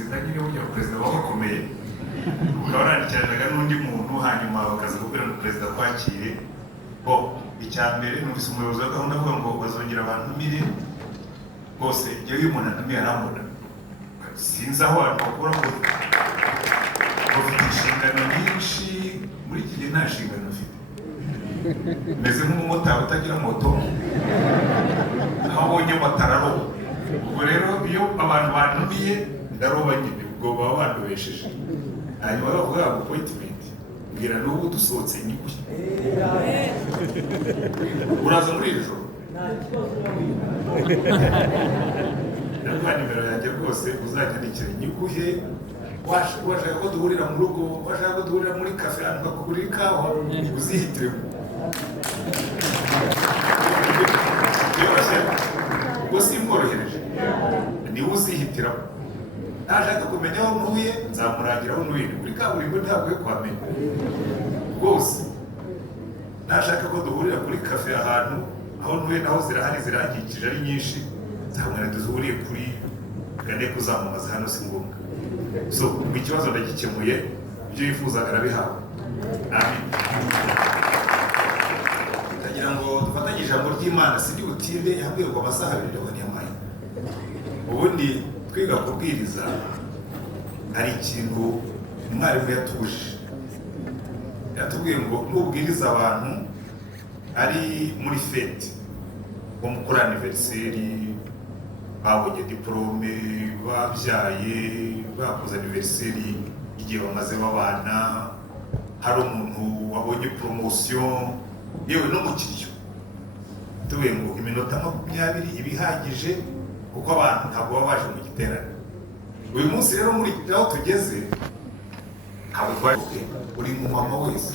perezida nyine burya perezida wakomeye ukabarandikiranaga n'undi muntu hanyuma bakaza kubwira ngo perezida kwakire bo icyambere numvise umuyobozi wa gahunda avuga ngo bazongera abantu mire bose yewe umuntu antumiye arambona sinzi aho abantu bakura ngo bafite inshingano nyinshi muri iki gihe nta nshingano ufite meze nk'umumotari utagira moto aho abonye batararoba ubwo rero iyo abantu bantumiye ndaroba nyine ubwo baba bandubesheje hanyuma bavuga ngo appointment mbwira n'ubu dusohotse nyiguye uraza muri iri joro ndaguha nimero yanjye rwose uzajya nikira nyiguhe washaka ko duhurira mu rugo washaka ko duhurira muri kafe ahantu bakugurira ikawa uzihitiremo ubwo simworohereje niwe uzihitiramo nashaka kumenya aho ntuye nzamurangira aho ntuye kuri kaburimbo ntabwo yo kuhamenya rwose nashaka ko duhurira kuri kafe ahantu aho ntuye naho zirahari zirangikije ari nyinshi nzamwira duhuriye kuri gane kuzamamaza hano si ngombwa so ikibazo ndagikemuye ibyo yifuzaga arabihawe amen ndagira ngo dufatanye ijambo ry'Imana sindi butinde yambwiye ngo amasaha 2 y'amanywa ubundi twiga kubwiriza hari ikintu umwarimu yatubwiye ngo nubwiriza abantu ari muri fete bo mukuru anniversaire babonye diplome babyaye bakoze anniversaire igihe bamaze babana hari umuntu wabonye promotion yewe no mu kiriyo tuvuye ngo iminota 20 ibihagije kuko abantu ntabwo baba baje mu giterane uyu munsi rero muri aho tugeze abo uri mu mama wese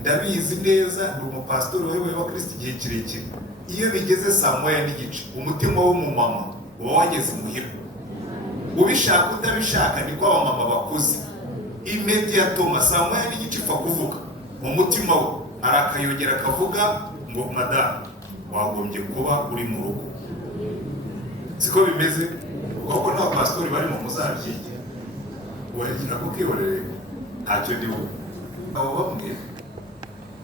ndabizi neza ndi umupastori wewe wa Kristo igihe kirekire iyo bigeze saa 1:30 umutima w'umumama uba wageze muhira ubishaka utabishaka niko abamama bakuze immediatoma saa 1:30 ipfa kuvuga mu mutima we arakayongera akavuga ngo madame wagombye kuba uri mu rugo siko bimeze kuko nta pastori bari mu muzabyiye wagira ko kihorere ntacyo ndi wowe abo bamwe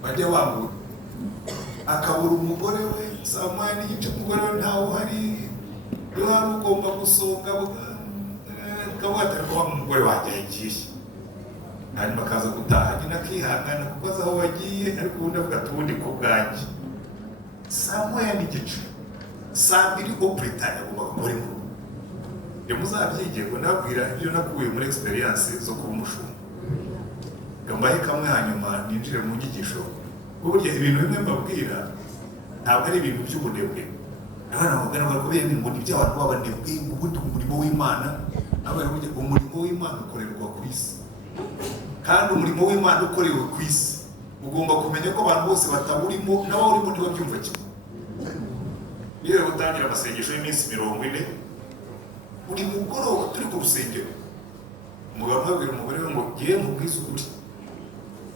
bajya bambura akabura umugore we saa 1:30 umugore we ntawe uhari iyo hari ugomba gusonga ukabwatira ko umugore wanjye yagiye hanyuma akaza gutaha nyine akihangana kuko azi aho wagiye ariko ubundi avuga ati ubundi ku bwanjye saa 1:30 saa 2 opretanya agomba muri mu iyo muzabyigiye ngo nabwira ibyo nakuye muri experience zo kuba umushumba gambaye kamwe hanyuma ninjire mu nyigisho burya ibintu bimwe mbabwira ntabwo ari ibintu by'ubunebwe abana bagana ko bene ngo nibyo abantu babanebwe ubundi umurimo w'Imana abari burya umurimo w'Imana ukorerwa ku isi kandi umurimo w'Imana ukorewe ku isi ugomba kumenya ko abantu bose bataburimo n'ababurimo ntibabyumva kimwe iyo utangira amasengesho y'iminsi 40 uri mugoroba turi ku rusengero umugabo abwira umugore we ngo giye mubwiza ukuri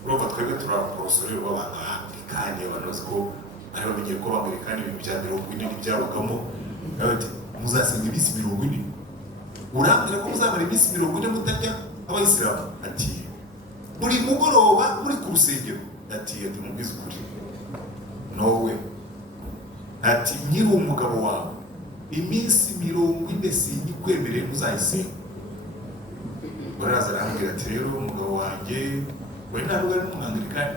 urumva twebwe turaporosore w'abantu kandi abanoze ko ari babigiye ko b'Amerikani ibintu bya 40 n'ibyarugamo ati muzasenga iminsi 40 urambwira ko muzamara iminsi 40 mutarya abayisilamu ati muri mugoroba muri ku rusengero ati mubwiza ukuri nowe ati nyiri umugabo wawe iminsi 40 sinyikwemereye muzayisenga baraza arambwira ati rero umugabo wanjye we ntabwo ari umwangilikani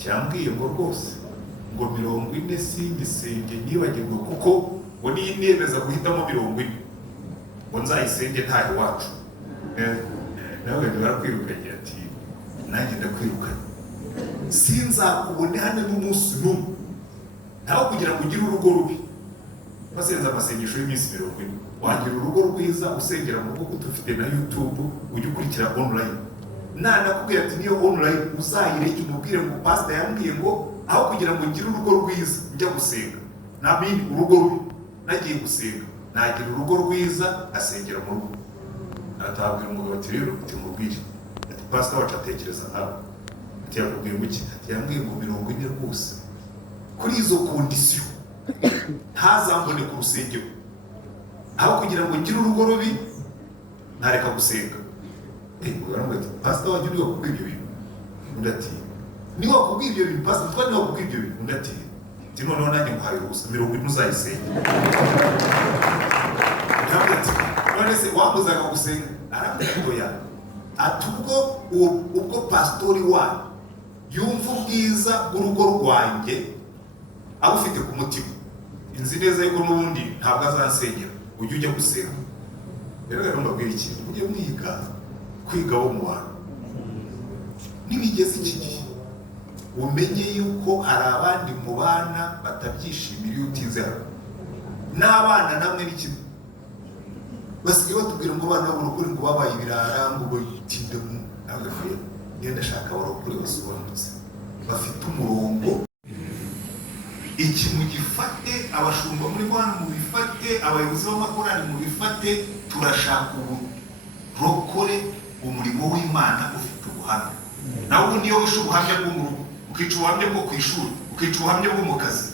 cyambwiye ngo rwose ngo 40 sinyisenge nibagirwe kuko ngo niyemeza guhitamo 40 ngo nzayisenge ntahe wacu nawe barakwirukanye ati nanjye ndakwirukanye sinzakubone hano n'umunsi n'umwe ntaho kugira ngo ugire urugo rubi basenza amasengesho y'iminsi 40 wagira urugo rwiza usengera mu rugo dufite na YouTube ujye ukurikira online nakubwira ati niyo online uzayireke umubwire ngo pastor yambwiye ngo aho kugira ngo ngire urugo rwiza njya gusenga nabindi urugo rubi nagiye gusenga nagira urugo rwiza asengera mu rugo atabwira umugabo ati rero utimubwire ati pastor wacu atekereza nkawe ati yakubwiye ngo iki ati yambwiye ngo 40 rwose kuri izo condition ntazambone ku rusengero aho kugira ngo ngire urugo rubi ntareka gusenga. Uramubwira ati pastor wajya uriho kubwira ibyo bintu, undi ati niho kubwira ibyo bintu pastor twari niho kubwira ibyo bintu, undi ati noneho nanjye nguhaye ubusa 20 uzayisenga. Ntabwo ati none se wambuzaga gusenga, arabitoya ati ubwo pastori wanyu yumva ubwiza bw'urugo rwanjye abufite ku mutima, inzi neza yuko n'ubundi ntabwo azansengera, ujye ujya gusenga. Rero mbabwira ikintu, ujye kwiga wo mu bantu. Nibigeze iki gihe umenye yuko hari abandi mu bana batabyishimira iyo utize hano. N'abana namwe n'ikimwe basigaye batubwira ngo abana b'urukuri ngo babaye ibirara, ngo batinde mu agafuye. Ngenda shaka abarokore basobanutse bafite umurongo. Iki mugifate, abashumba muri Rwanda mubifate, abayobozi b'amakorali mubifate. Turashaka uburokore, umurimo w'Imana ufite ubuhamya. Nawe ubundi iyo wishe ubuhamya bwo mu rugo, ukica ubuhamya bwo ku ishuri, ukica ubuhamya bwo mu kazi,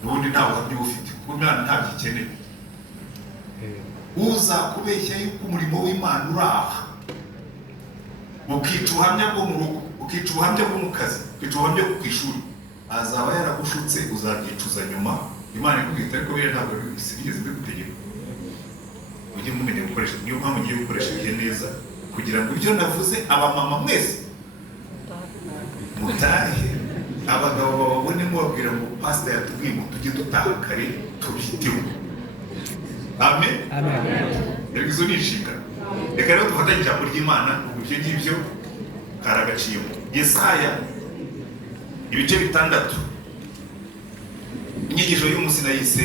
n'ubundi nta buhamya ufite kuko Imana ntabyo ikeneye. Uzakubeshya yuko umurimo w'Imana uraha, ukica ubuhamya bwo mu rugo, ukica ubuhamya bwo mu kazi, ukica ubuhamya bwo ku ishuri, azaba yaragushutse, uzabyicuza nyuma. Imana ikubwita ariko biriya ntabwo bigeze bigutegeka. Ujye mumenya gukoresha, niyo mpamvu ugiye gukoresha ibihe neza kugira ngo ibyo navuze abamama mwese mutahe, abagabo bababone mubabwira ngo pastor yatubwiye ngo tujye dutaha kare tubyiteho. Amen. Rero izo ni inshingano. Reka rero dufatanye ijambo ry'Imana ibyo ngibyo karagaciyemo. Yesaya ibice 6. Inyigisho y'umunsi nayise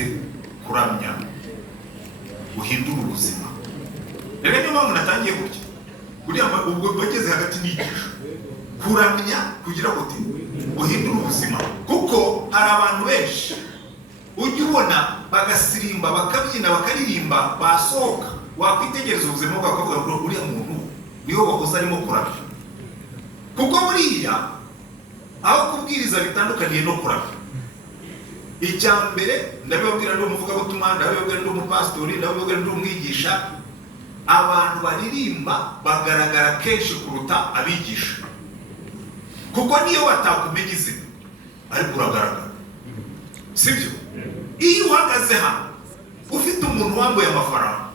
kuramya guhindura ubuzima. Rero niyo mpamvu natangiye gutya, kuriya ubwo bageze hagati n'igisho kuramya kugira ngo guhindura ubuzima. Kuko hari abantu benshi ujya ubona bagasirimba, bakabyina, bakaririmba, basohoka, wakwitegereza ubuzima bwabo ukavuga ngo uriya muntu niwe wahoze arimo kuramya. Kuko buriya aho kubwiriza bitandukaniye no kuramya. Icya mbere ndabibabwira ndi umuvugabutumwa, ndabibabwira ndi umupastori, ndabibabwira ndi umwigisha, abantu baririmba bagaragara kenshi kuruta abigisha. Kuko niyo batakumenya izina ariko uragaragara, sibyo? Iyo uhagaze hano ufite umuntu wambaye amafaranga,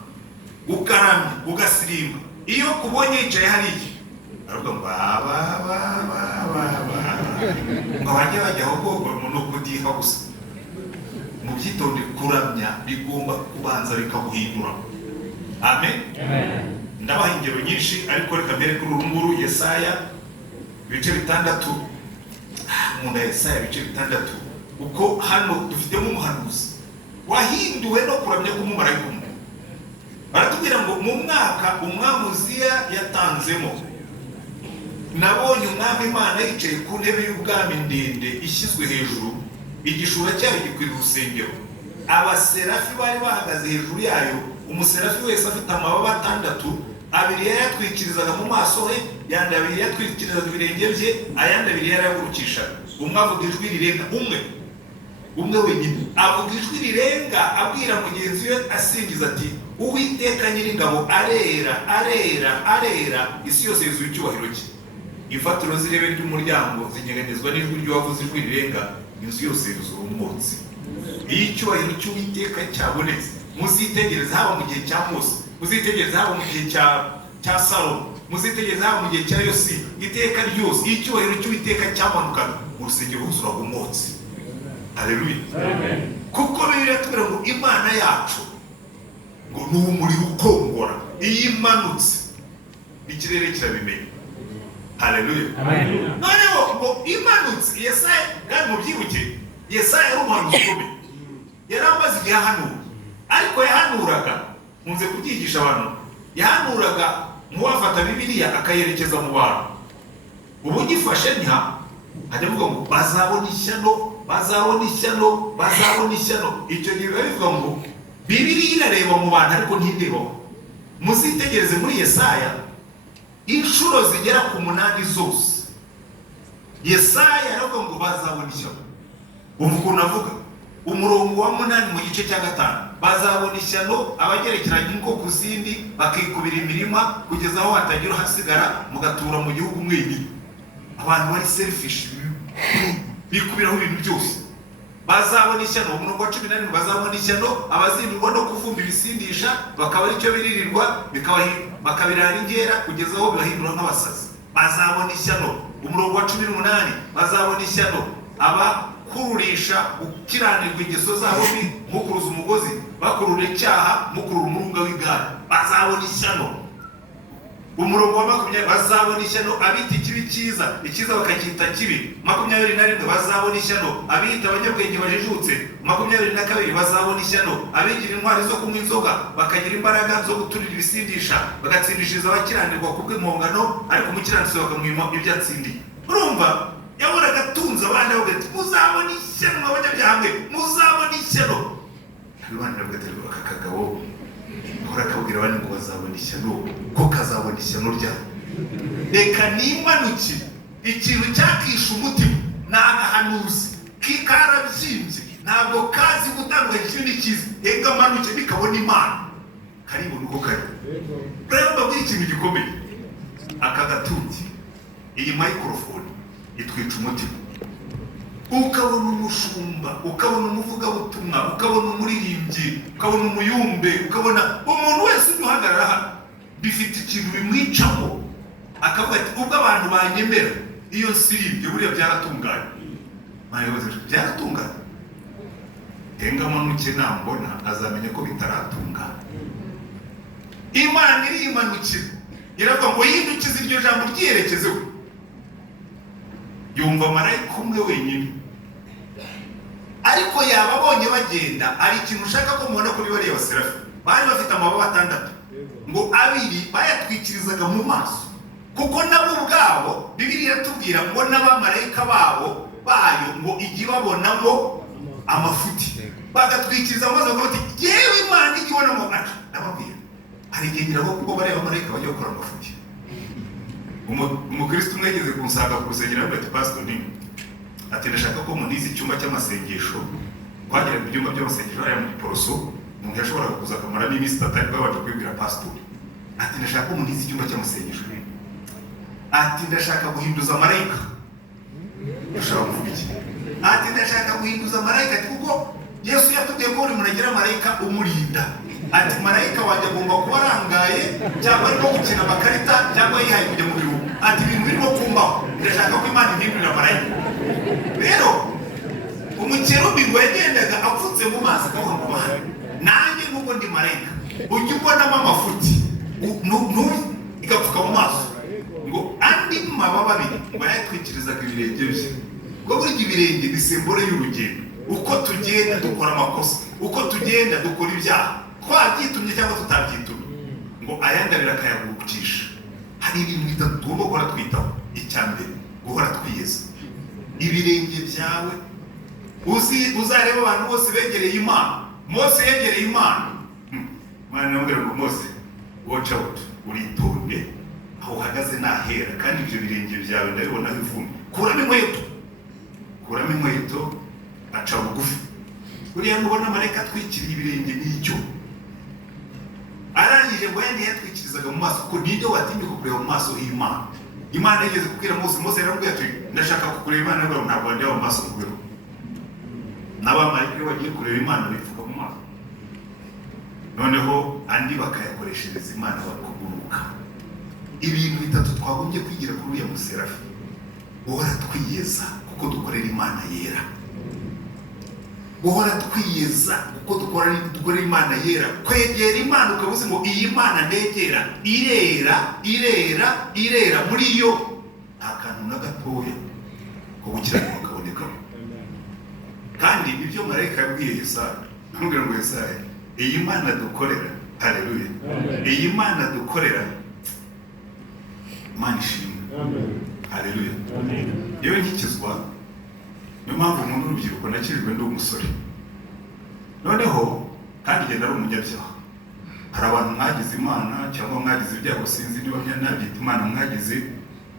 ukaramya, ugasirimba, iyo kubonye yicaye hariya aravuga ngo ngo bajya aho no kudiha gusa. Mu byitonde, kuramya bigomba kubanza bikaguhindura. Amen. Ndabaha ingero nyinshi ariko reka mbere kuri uru nguru Yesaya ibice 6. Mu nda Yesaya ibice 6, uko hano dufitemo umuhanuzi wahinduwe no kuramya k'umumarayika umwe. Baratubwira ngo mu mwaka umwami Uziya yatanzemo, nabonye umwami Imana yicaye ku ntebe y'ubwami ndende ishyizwe hejuru, igishura cyayo gikwira urusengero. Abaserafi bari bahagaze hejuru yayo, umuserafi wese afite amababa 6, abiri yayatwikirizaga mu maso he, yandi abiri yatwikirizaga ibirenge bye, ayandi abiri yarayagurukishaga. Umwe avuga ijwi rirenga, umwe wenyine avuga ijwi rirenga abwira mugenzi we asingiza ati, Uwiteka Nyiringabo arera, arera, arera, isi yose yuzuye icyubahiro cye. Imfatiro z'irebe ry'umuryango zinyeganyezwa n'ijwi ry'uwavuze ijwi rirenga, inzu yose yuzuye umwotsi. Iyo icyubahiro cy'Uwiteka cyabonetse, muzitegereza haba mu gihe cya Mose, muzitegereza haba mu gihe cya Salomo, muzitegereza haba mu gihe cya Yosiya. Iteka ryose iyo icyubahiro cy'Uwiteka cyamanukaga, urusengero rwuzuraga umwotsi. Haleluya. Amen. Kuko Bibiliya itubwira ngo Imana yacu ngo ni umuriro ukongora, iyo imanutse ikirere kirabimenya. Haleluya. Amen. Noneho ngo imanutse, Yesaya kandi mubyibuke, Yesaya yari umuhanuzi ukomeye, yari amaze igihe ahanura, ariko yahanuraga, nkunze kubyigisha abantu, yahanuraga nk'uwafata Bibiliya akayerekeza mu bantu. Ubu gifashe ntiha ajya avuga ngo bazabona ishyano, bazabona ishyano, bazabona ishyano. Icyo gihe biba bivuga ngo Bibiliya irareba mu bantu ariko ntindebaho. Muzitegereze muri Yesaya inshuro zigera ku 8 zose Yesaya aravuga ngo bazabona ishyano. Uvuga unavuga umurongo wa 8 mu gice cya 5 bazabona ishyano abagerekeranye ingo ku zindi bakikubira imirima kugeza aho hatagira hasigara mugatura mu gihugu mwenyine. Abantu bari selfish bikubiraho ibintu byose. Bazabona ishyano, umurongo wa 17, bazabona ishyano abazindirwa no kuvumba ibisindisha bakaba ari cyo biririrwa bakabirara ingera kugeza aho bibahindura nk'abasazi. Bazabona ishyano, umurongo wa 18, bazabona ishyano abakururisha gukiranirwa ingeso zabo mukuruza umugozi bakurura icyaha mukurura umurunga w'igare. Bazabona ishyano, umurongo wa 20, bazabona ishyano abita ikibi cyiza, icyiza bakacyita kibi. 21, bazabona ishyano abita abanyabwenge bajijutse. 22, bazabona ishyano abigira intwari zo kunywa inzoga bakagira imbaraga zo guturira ibisindisha bagatsindishiriza abakiranirwa kubw'impongano, ariko umukiranutsi bakamwima ibyo atsindiye. Urumva yahoraga atunze abandi avuga ati muzabona ishyano abanyabyaha mwe, muzabona ishyano. Abandi bavuga ati aka kagabo ahora akabwira abandi ngo bazabona ishyano, ko kazabona ishyano ryabo. Reka nimanukire ikintu cyakisha umutima ni agahanuzi kikarabyimbye, ntabwo kazi gutandukanya ikibi n'ikiza. Ega manuke nikabona Imana karibona uko kari. Rero mbabwira ikintu gikomeye, aka gatunzi, iyi microphone itwica umutima. Ukabona umushumba, ukabona umuvugabutumwa, ukabona umuririmbyi, ukabona umuyumbe, ukabona umuntu wese uhagarara hano bifite ikintu bimwicamo, akavuga ati ubwo abantu banyemera iyo nsirimbye buriya byaratunganye. Mayobozi byaratunganye. Enga manuke nambona azamenya ko bitaratungana. Imana irimanukira iravuga ngo yindukize iryo jambo ryerekezeho. Yumva marayika umwe wenyine, ariko yababonye bagenda. Ari ikintu ushaka ko mubona kuri bariya baserafi bari bafite amababa 6 ngo 2 bayatwikirizaga mu maso, kuko nabo ubwabo Bibiliya iratubwira ngo n'abamarayika babo bayo ngo igi babonamo amafuti bagatwikiriza amaso ngo bati yewe Imana igibonamo gaca. Nababwira hari igihe ngira ko bariya bamarayika bajya gukora amafuti. Umukristo umwe yageze kunsanga ku rusengero ati pastor ni ati ndashaka ko munize icyumba cy'amasengesho. Kwagira ibyumba by'amasengesho ari mu Poroso, umuntu yashobora kuza akamara n'iminsi 3 ariko baje kwibwira pastor ati ndashaka ko munize icyumba cy'amasengesho. Ati ndashaka guhinduza marayika. Ndashaka kuvuga iki? Ati ndashaka guhinduza marayika kuko Yesu yatubwiye ko uri munagira marayika umurinda. Ati marayika wanjye agomba kuba arangaye cyangwa arimo gukina amakarita cyangwa yihaye kujya mu biruhuko. Ati ibintu birimo kumbaho, ndashaka ko Imana ihindurira marayika. Rero umukerubi ngo yagendaga apfutse mu maso akavuga ngo Mana nanjye nubwo ndi marayika ujye ubonamo amafuti igapfuka mu maso. Ngo andi mababa 2 ngo yatwikirizaga ibirenge bye. Ngo buri ibirenge bisembore y'urugendo, uko tugenda dukora amakosa, uko tugenda dukora ibyaha, twabyitumye cyangwa tutabyitumye, ngo ayandabira akayagurukisha. Hari ibintu bitatu tugomba gukora twitaho. Icyambere guhora twiyeza. Ibirenge byawe uzareba abantu bose begereye Imana. Mose yegereye Imana. Imana namubwira ngo Mose watch out, uritonde aho uhagaze nahera, kandi ibyo birenge byawe ndabibona bivumbi. Kuramo inkweto aca bugufi. Buriya nubona marayika atwikiriye ibirenge n'icyo arangije ngo yandi yatwikirizaga mu maso, ko ninde watinyuka kureba mu maso y'Imana. Imana yigeze kubwira Mose yaramubwiye ati ndashaka kukureba Imana, ngo ntabwo ndeba mu maso ngwero. N'abamarayika bagiye kureba Imana bipfuka mu maso, noneho andi bakayakoreshereza Imana bakuguruka. Ibintu bitatu twagombye kwigira kuri uriya muserafi: guhora twiyeza kuko dukorera Imana yera, guhora twiyeza kuko dukorera Imana yera, kwegera Imana ukavuze ngo iyi Mana ndegera irera muri yo nta kantu na gatoya ko gukiranuka kabonekamo. Kandi ibyo marayika yabwiye Yesaya, ntumubwire ngo Yesaya iyi Mana dukorera, haleluya, iyi Mana dukorera Imana ishimwe, haleluya. Yewe nkikizwa, niyo mpamvu umuntu w'urubyiruko nakirijwe ndi umusore. Noneho kandi genda ari umunyabyaha. Hari abantu mwagize Imana cyangwa mwagize ibyago, sinzi niba nabyita Imana mwagize,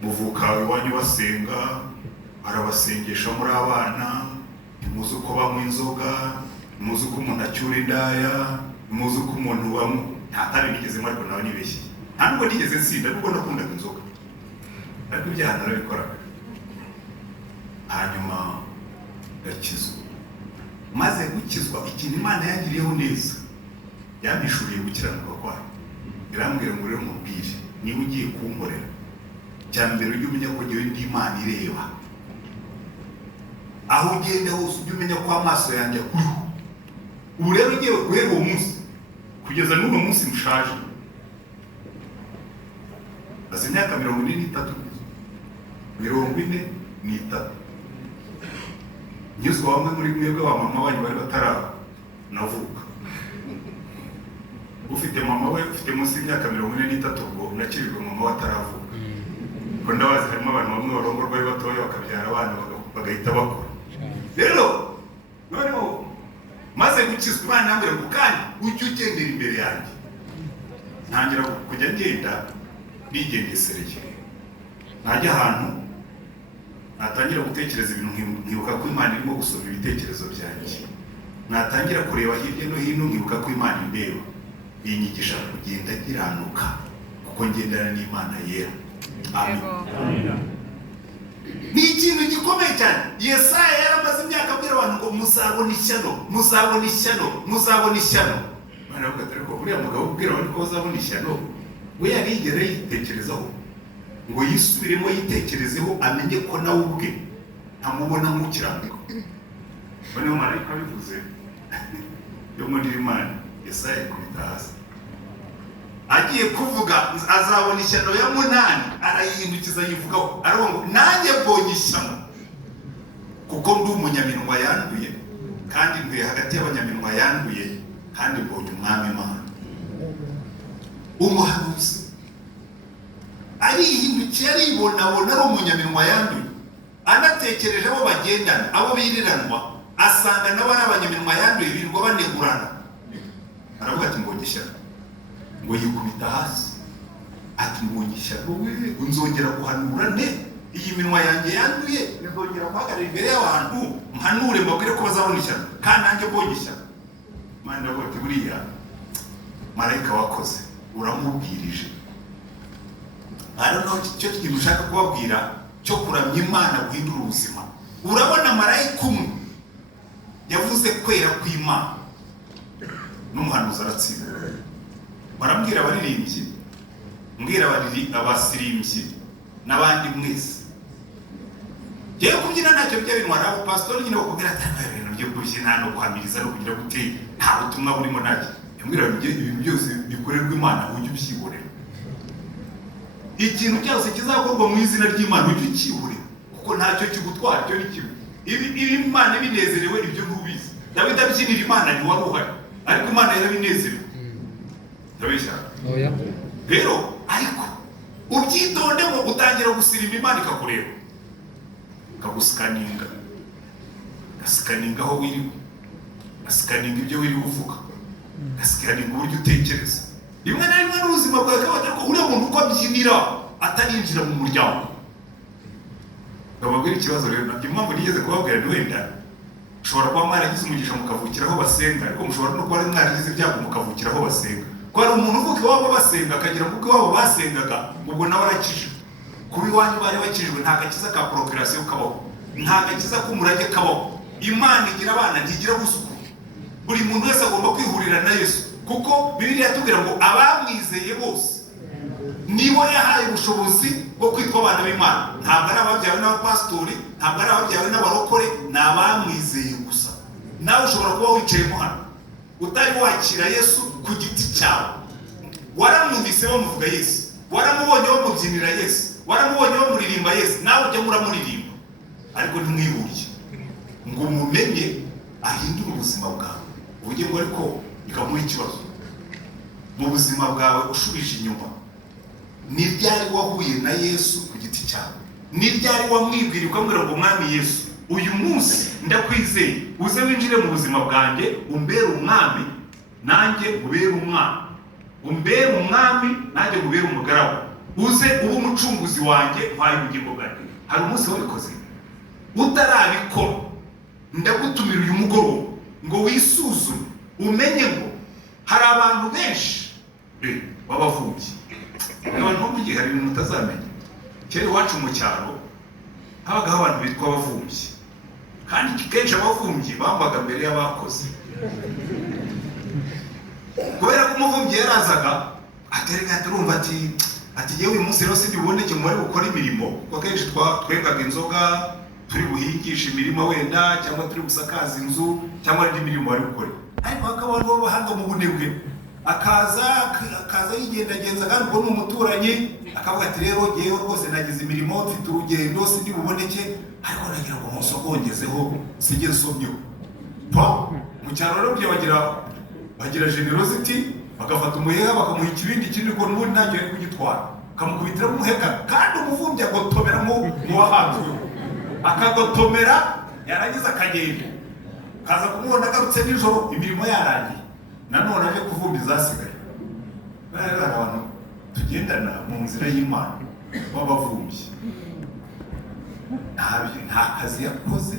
muvuka iwanyu basenga, arabasengesha muri abana, ntimuzi uko banywa inzoga, muzi uko umuntu acyura indaya, muzi uko umuntu nta tabi nigezemo, ariko nawe nibeshye, nta nubwo nigeze nsinda kuko nakundaga inzoga, ariko ibyaha narabikoraga. Hanyuma gakizwa. Maze gukizwa, ikintu Imana yangiriyeho neza, yamishuriye gukiranuka kwayo. Irambwira ngo rero mubwire, niba ugiye kunkorera, cyambere ujye umenya ko ngewe ndi Imana ireba. Aho ugenda hose ujye umenya ko amaso yanjye akuriho. Ubu rero ugiye guhera uwo munsi kugeza n'uno munsi mushaje, maze imyaka 43, nyuzwa bamwe muri mwebwe ba mama wanyu bari bataravuka. Ufite mama we ufite munsi y'imyaka 43 ubwo nakirirwa mama wataravuka. Ko ndabazi harimo abantu bamwe barongorwa bari batoya bakabyara abana bagahita bakora. Rero noneho maze gukizwa, Imana yambwira ngo kandi ujye ugendera imbere yanjye. Ntangira kujya ngenda nigengesereye, najya ahantu natangira gutekereza ibintu nkibuka ko Imana irimo gusoma ibitekerezo byanjye, natangira kureba hirya no hino nkibuka ko Imana indeba, inyigisha kugenda ngiranuka kuko ngendana n'Imana yera. Amen. Ni ikintu gikomeye cyane. Yesaya yaramaze imyaka abwira abantu ngo muzabona ishyano, muzabona ishyano, muzabona ishyano. Baravuga ati ko buriya mugabo ubwira abantu ko bazabona ishyano, we yarigera yitekerezaho ngo yisubiremo yitekerezeho, amenye ko nawe ubwe ntamubona nk'ukiranuka. Noneho marayika bivuze yo muri Imana, Yesaya kubita hasi, agiye kuvuga azabona ishyano ya 8, arayihindukiza yivugaho, aravuga ngo nanjye mbonye ishyano kuko ndi umunyaminwa yanduye, kandi nduye hagati y'abanyaminwa yanduye, kandi mbonye umwami Imana. Umuhanuzi arihindukiye aribonabona ari umunyaminwa yanduye, anatekereje abo bagendana, abo biriranwa, asanga nabo ari abanyaminwa yanduye, birirwa banegurana. Aravuga ati mbonye ishyano, ngo yikubita hasi ati mbonye ishyano, we unzongera guhanura nte? Iyi minwa yanjye yanduye nzongera guhagarara imbere y'abantu mpanure mbabwire ko bazabona ishyano, kandi nanjye mbonye ishyano. Imana iravuga ati buriya marayika wakoze uramubwirije. Cyo kintu ushaka kubabwira cyo kuramya Imana guhindura ubuzima. Urabona marayika umwe yavuze kwera kw'Imana, n'umuhanuzi aratsinda. Barambwira abaririmbyi, mbwira abasirimbyi n'abandi mwese, yewe kubyina ntacyo bijya bintwara. Abo pastori nyine bakubwira ati ibintu byo kubyina no guhamiriza no kugira gute nta butumwa burimo nacyo. Mbwira ibintu byose bikorerwa Imana ujye ubyihorera. Ikintu cyose kizakorwa mu izina ry'Imana ujye ukihorera, kuko ntacyo kigutwara, cyo ni kimwe. Ibi Imana binezerewe ibyo ntubizi. Dawidi abyinira Imana ntiwari uhari, ariko Imana yarabinezerewe. Rero ariko ubyitonde ngo utangira gusirimba Imana ikakureba, ikagusikaninga, gasikaninga aho wiriwe, gasikaninga ibyo wiriwe uvuga, gasikaninga uburyo utekereza. Rimwe na rimwe n'ubuzima bwawe kabata ko uriya muntu uko abyinira atarinjira mu muryango. Ndababwira ikibazo rero, impamvu nigeze kubabwira ni wenda ushobora kuba mwaragize umugisha mukavukira aho basenga, ariko mushobora no kuba mwaragize ibyago mukavukira aho basenga. Ko hari umuntu uvuka iwabo basenga akagira ngo iwabo basengaga ubwo nawe arakijijwe. Kuba iwanyu bari bakijijwe nta gakiza ka procreation kabaho, nta gakiza k'umurage kabaho. Imana igira abana ntigira gusukura. Buri muntu wese agomba kwihurira na Yesu, kuko Bibiliya yatubwira ngo abamwizeye bose nibo yahaye ubushobozi bwo kwitwa abana b'Imana. Ntabwo ari ababyawe n'abapastori, ntabwo ari ababyawe n'abarokore, ni abamwizeye gusa. Nawe ushobora kuba wicayemo hano utari wakira Yesu ku giti cyawe, waramwumvise bamuvuga Yesu, waramubonye bamubyinira Yesu, waramubonye bamuririmba Yesu, nawe ujya muramuririmba, ariko ntimwihuriye ngo mumenye ahindure ubuzima bwawe. Uvuge ngo ariko bikamuha ikibazo mu buzima bwawe. Ushubije inyuma, ni ryari wahuye na Yesu ku giti cyawe? Ni ryari wamwibwira ukamubwira ngo mwami Yesu, uyu munsi ndakwizeye, uze winjire mu buzima bwanjye, umbere umwami nanjye ubere umwana, umbere umwami nanjye ubere umugaragu, uze ube umucunguzi wanjye mpaye ubugingo bwanjye? Hari umunsi wabikoze? Utarabikora ndagutumira uyu mugoroba ngo wisuzume umenye ngo hari abantu benshi b'abavubyi. Abantu bo mu gihe hari ibintu mutazamenya. Kera iwacu mu cyaro habagaho abantu bitwa abavubyi, kandi kenshi abavubyi bambaga mbere y'abakoze. Kubera ko umuvubyi yarazaga aterega turumva ati yewe uyu munsi rero sindiboneke muri gukora imirimo, kuko kenshi twengaga inzoga turi buhingisha imirimo wenda, cyangwa turi gusakaza inzu, cyangwa indi mirimo bari gukora. Ariko hakaba abantu b'abahanga mu bunebwe, akaza yigendagenza kandi ubwo ni umuturanyi, akavuga ati rero yewe rwose nagize imirimo, mfite urugendo sindi buboneke, ariko nagira ngo musogongezeho sijye nsomyeho. Mu cyaro rero byo bagira generosity, bagafata umuheha bakamuha ikibindi kinini ko n'ubundi ntacyo ari kugitwara, akamukubitira umuheka, kandi umuvumbi agotomera mu wahanzwe, akagotomera yarangiza akagenda, kaza kumubona agarutse nijoro imirimo yarangiye, nanone aje kuvumba izasigaye. Hari abantu tugendana mu nzira y'Imana b'abavumbi, nta kazi yakoze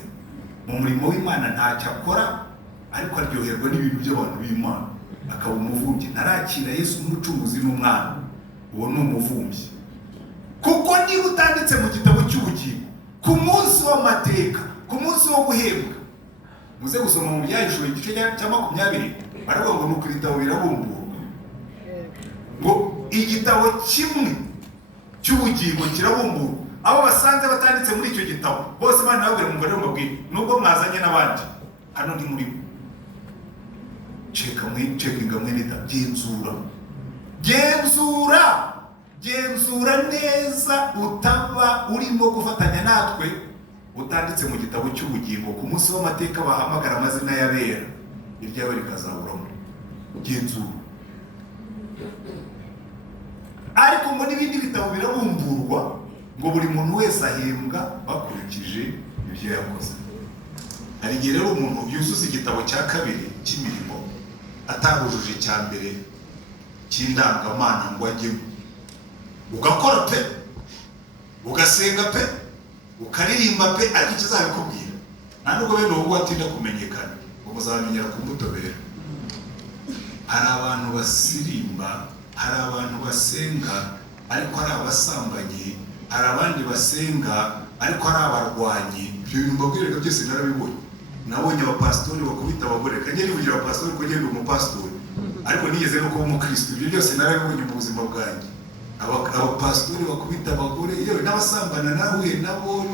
mu murimo w'Imana, ntacyo akora, ariko aryoherwa n'ibintu by'abantu b'Imana, akaba umuvumbi. Ntarakira Yesu nk'umucunguzi n'umwana, uwo ni umuvumbi. Kuko niba utanditse mu gitabo cy'ubugingo ku munsi w'amateka, ku munsi wo guhembwa, muze gusoma mu Byahishuwe igice cya 20, baravuga ngo nuko ibitabo birabumburwa, ngo igitabo kimwe cy'ubugingo kirabumburwa. Abo basanze batanditse muri icyo gitabo bose Imana yababwira mu ngorero mbabwira, nubwo mwazanye n'abandi hano ndi muri cekinga mwene da, genzura neza utaba urimo gufatanya natwe utanditse mu gitabo cy'ubugingo. Ku munsi w'amateka bahamagara amazina y'abera, iryawe rikazaburamo. Genzura. Ariko ngo n'ibindi bitabo birabumburwa, ngo buri muntu wese ahembwa bakurikije ibyo yakoze. Hari igihe rero umuntu yuzuza igitabo cya kabiri cy'imirimo atarujuje icya mbere cy'indangamana ngo ajyemo, ugakora pe, ugasenga pe, ukaririmba pe, ariko ikizabikubwira nta nubwo bene uwo watinda kumenyekana, ngo muzabamenyera ku mbuto bera. Hari abantu basirimba, hari abantu basenga ariko ari abasambanyi, hari abandi basenga ariko ari abarwanyi. Ibyo bintu mbabwirega byose narabibonye. Nabonye abapasitori bakubita abagore, kagenda nivugira abapasitori ko ngenda umupasitori, ariko nigeze no kuba umukristo. Ibyo byose narabibonye mu buzima bwanjye. Abapasitori bakubita abagore, yewe n'abasambana nahuye nabo,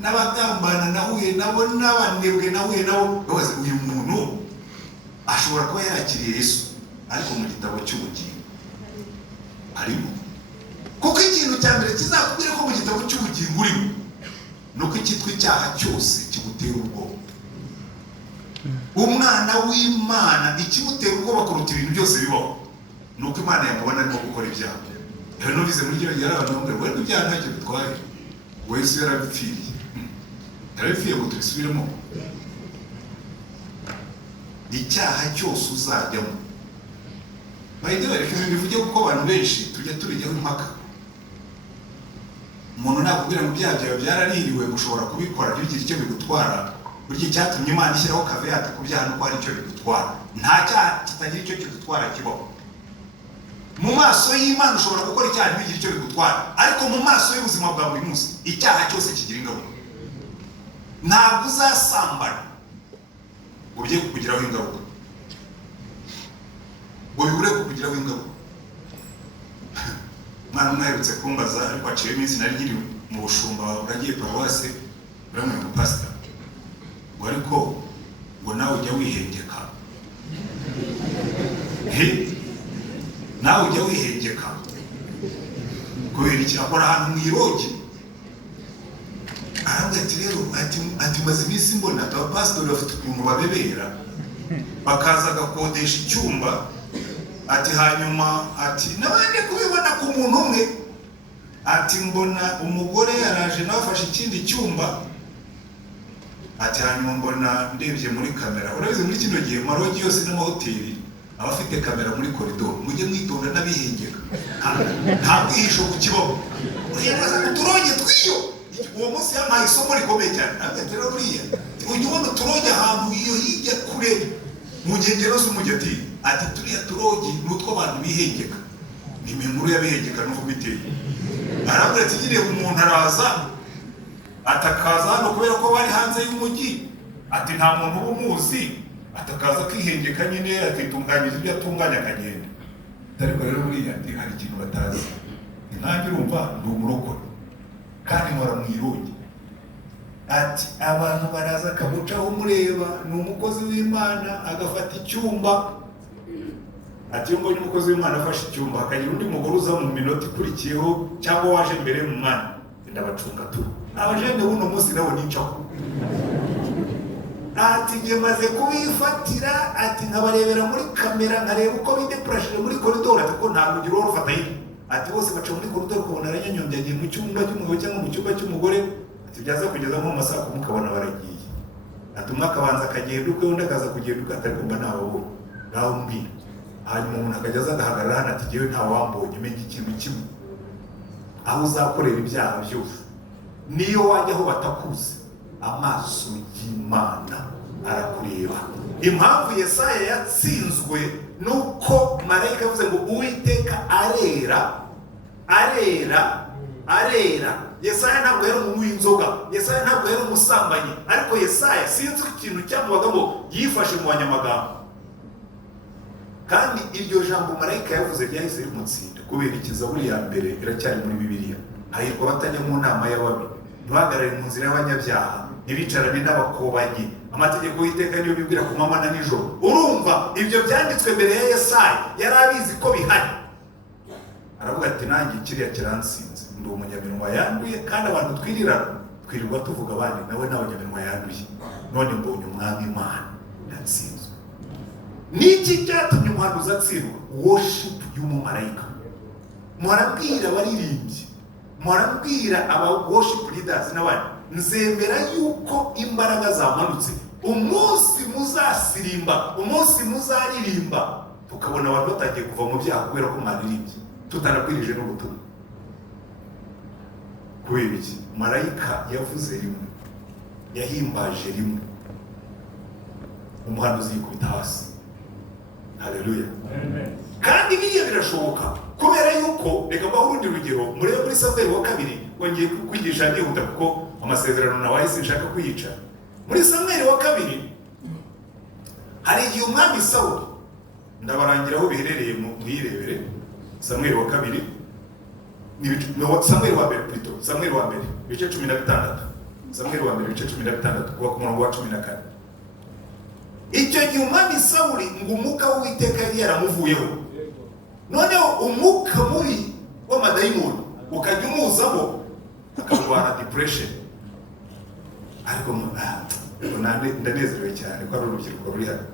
n'abagambana nahuye nabo, n'abanebwe nahuye nabo. Babaze uyu muntu ashobora kuba yarakiriye Yesu, ariko mu gitabo cy'ubugingo arimo. Kuko ikintu cya mbere kizakubwira ko mu gitabo cy'ubugingo urimo, nuko icyitwa icyaha cyose kigutera ubwoba. Umwana w'Imana ikimutera ubwoba kuruta ibintu byose bibaho, nuko Imana yamubona arimo gukora ibyaha. Rero nubize muri gihe yari abantu bamwe ngo ibyaha ntacyo bitwaye, Yesu yarabipfiriye, yarabipfiriye ngo tubisubiremo. Icyaha cyose uzajyamo, bahide bareka ibintu bivuge kuko abantu benshi tujya tubijyaho impaka. Umuntu nakubwira ngo ibyaha byawe byaraririwe, ushobora kubikora ntibigire icyo bigutwara. Burya icyatumye Imana ishyiraho kaveyati ku byaha nuko hari icyo bigutwara. Nta cyaha kitagira icyo kigutwara kibaho. Mu maso y'Imana ushobora gukora icyaha ntibigire icyo bigutwara, ariko mu maso y'ubuzima bwa buri munsi icyaha cyose kigira ingaruka. Ntabwo uzasambana ngo bijye kukugiraho ingaruka, ngo bibure kukugiraho ingaruka. Mwana mwaherutse kumbaza, ariko aciye iminsi nari nkiri mu bushumba uragiye paruwase, uramenya ngo pastor, ngo ariko ngo nawe ujya wihengeka. Nawe ujya wihengeka kubera iki? Akora ahantu mu irogi, aravuga ati rero ati maze iminsi mbona abapasitori bafite ukuntu babebera, bakaza agakodesha icyumba, ati hanyuma ati nabanje kubibona ku muntu umwe, ati mbona umugore yaraje nawe afashe ikindi cyumba, ati hanyuma mbona ndebye muri kamera. Urabizi muri kino gihe marogi yose n'amahoteli abafite kamera muri koridoro, mujye mwitonda n'abihengeka, nta bwihisho ku kibaho. Uriyabaza uturonge twiyo, uwo munsi yampaye isomo rikomeye cyane. Ati rero buriya ujya ubona uturogi ahantu iyo hirya kure mu nkengero z'umugezi, ati turiya turogi ni utwo abantu bihengeka. Ni inkuru y'abihengeka n'uko biteye. Arabwira ati nyine umuntu araza atakaza hano kubera ko bari hanze y'umujyi, ati nta muntu uba umuzi, atakaza akihengeka nyine akitunganyiriza ibyo atunganya akagenda. Ariko rero buriya ati hari ikintu batazi, nkanjye urumva ndi umurokore kandi nkora mu irogi. Ati abantu baraza akamucaho umureba, ni umukozi w'Imana agafata icyumba. Ati iyo mbonye umukozi w'Imana afashe icyumba hakagira undi mugore uza mu minota ikurikiyeho cyangwa waje mbere mu mwana, ndabacunga tu abajene buno munsi nabo nicaho. Ati nge maze kubifatira, ati nkabarebera muri kamera nkareba uko bidepurashije muri koridoro, ati ko ntabwo ugira uwo ufata hirya. Ati bose baca muri koridoro ukabona aranyanyonge agiye mu cyumba cy'umugabo cyangwa mu cyumba cy'umugore. Ati byaza kugeza nko mu masaha kumukabona baragiye. Ati umwe akabanza akagenda ukwe, undi akaza kugenda ukwe, atari kumva ntababona ngaho mbwira. Hanyuma umuntu akajya aza agahagarara hano, ati jyewe nta wambonye, menye ikintu kimwe, aho uzakorera ibyaha byose niyo wajya aho batakuzi, amaso y'Imana arakureba. Impamvu Yesaya yatsinzwe nuko marayika yavuze ngo Uwiteka arera arera arera. Yesaya ntabwo yari umunywi w'inzoga, Yesaya ntabwo yari umusambanyi, ariko Yesaya sinzi ikintu cyamubaga ngo yifashe mu banyamagambo. Kandi iryo jambo marayika yavuze ryahise rimutsinda kubera Zaburi ya mbere iracyari muri Bibiliya. Hahirwa abatajya mu nama y'ababi, ntibahagarare mu nzira y'abanyabyaha, ntibicarane n'abakobanyi. Amategeko y'Uwiteka niyo bibwira ku manywa na nijoro. Urumva ibyo byanditswe mbere ya Yesaya, yari abizi ko bihari. Aravuga ati nanjye kiriya kiransinze, ndi umunyaminwa yanduye, kandi abantu twirirwa tuvuga abandi nawe n'abanyaminwa yanduye, none mbonye umwami Imana yatsinzwe. Niki cyatumye umuhanuzi atsindwa? Worship y'umumarayika. Murabwira abaririmbyi, murabwira aba worship leaders n'abandi, nzemera yuko imbaraga zamanutse, umunsi muzasirimba, umunsi muzaririmba, tukabona abantu batagiye kuva mu byaha kubera ko mwaririmbye tutanakwirije n'ubutumwa. Kubera iki? Marayika yavuze rimwe, yahimbaje rimwe, umuhanuzi yikubita hasi. Haleluya. Kandi biriya birashoboka kubera yuko, reka mbaho urundi rugero, murebe muri Samweli wa kabiri, wongeye kwigisha nihuta kuko amasezerano nawe sinshaka kuyica. Muri Samweli wa kabiri hari igihe umwami Sawuli, ndabarangira aho biherereye muyirebere. Samweli wa kabiri Samweli wa mbere plutôt, Samweli wa mbere ibice 16, Samweli wa mbere ibice 16 kuva ku murongo wa 14. Icyo gihe umwami Sawuli ngo umwuka w'Uwiteka yari yaramuvuyeho, noneho umwuka mubi w'amadayimoni ukajya umuzamo, akarwara depression. Ariko ndanezerewe cyane ko ari urubyiruko ruri hano.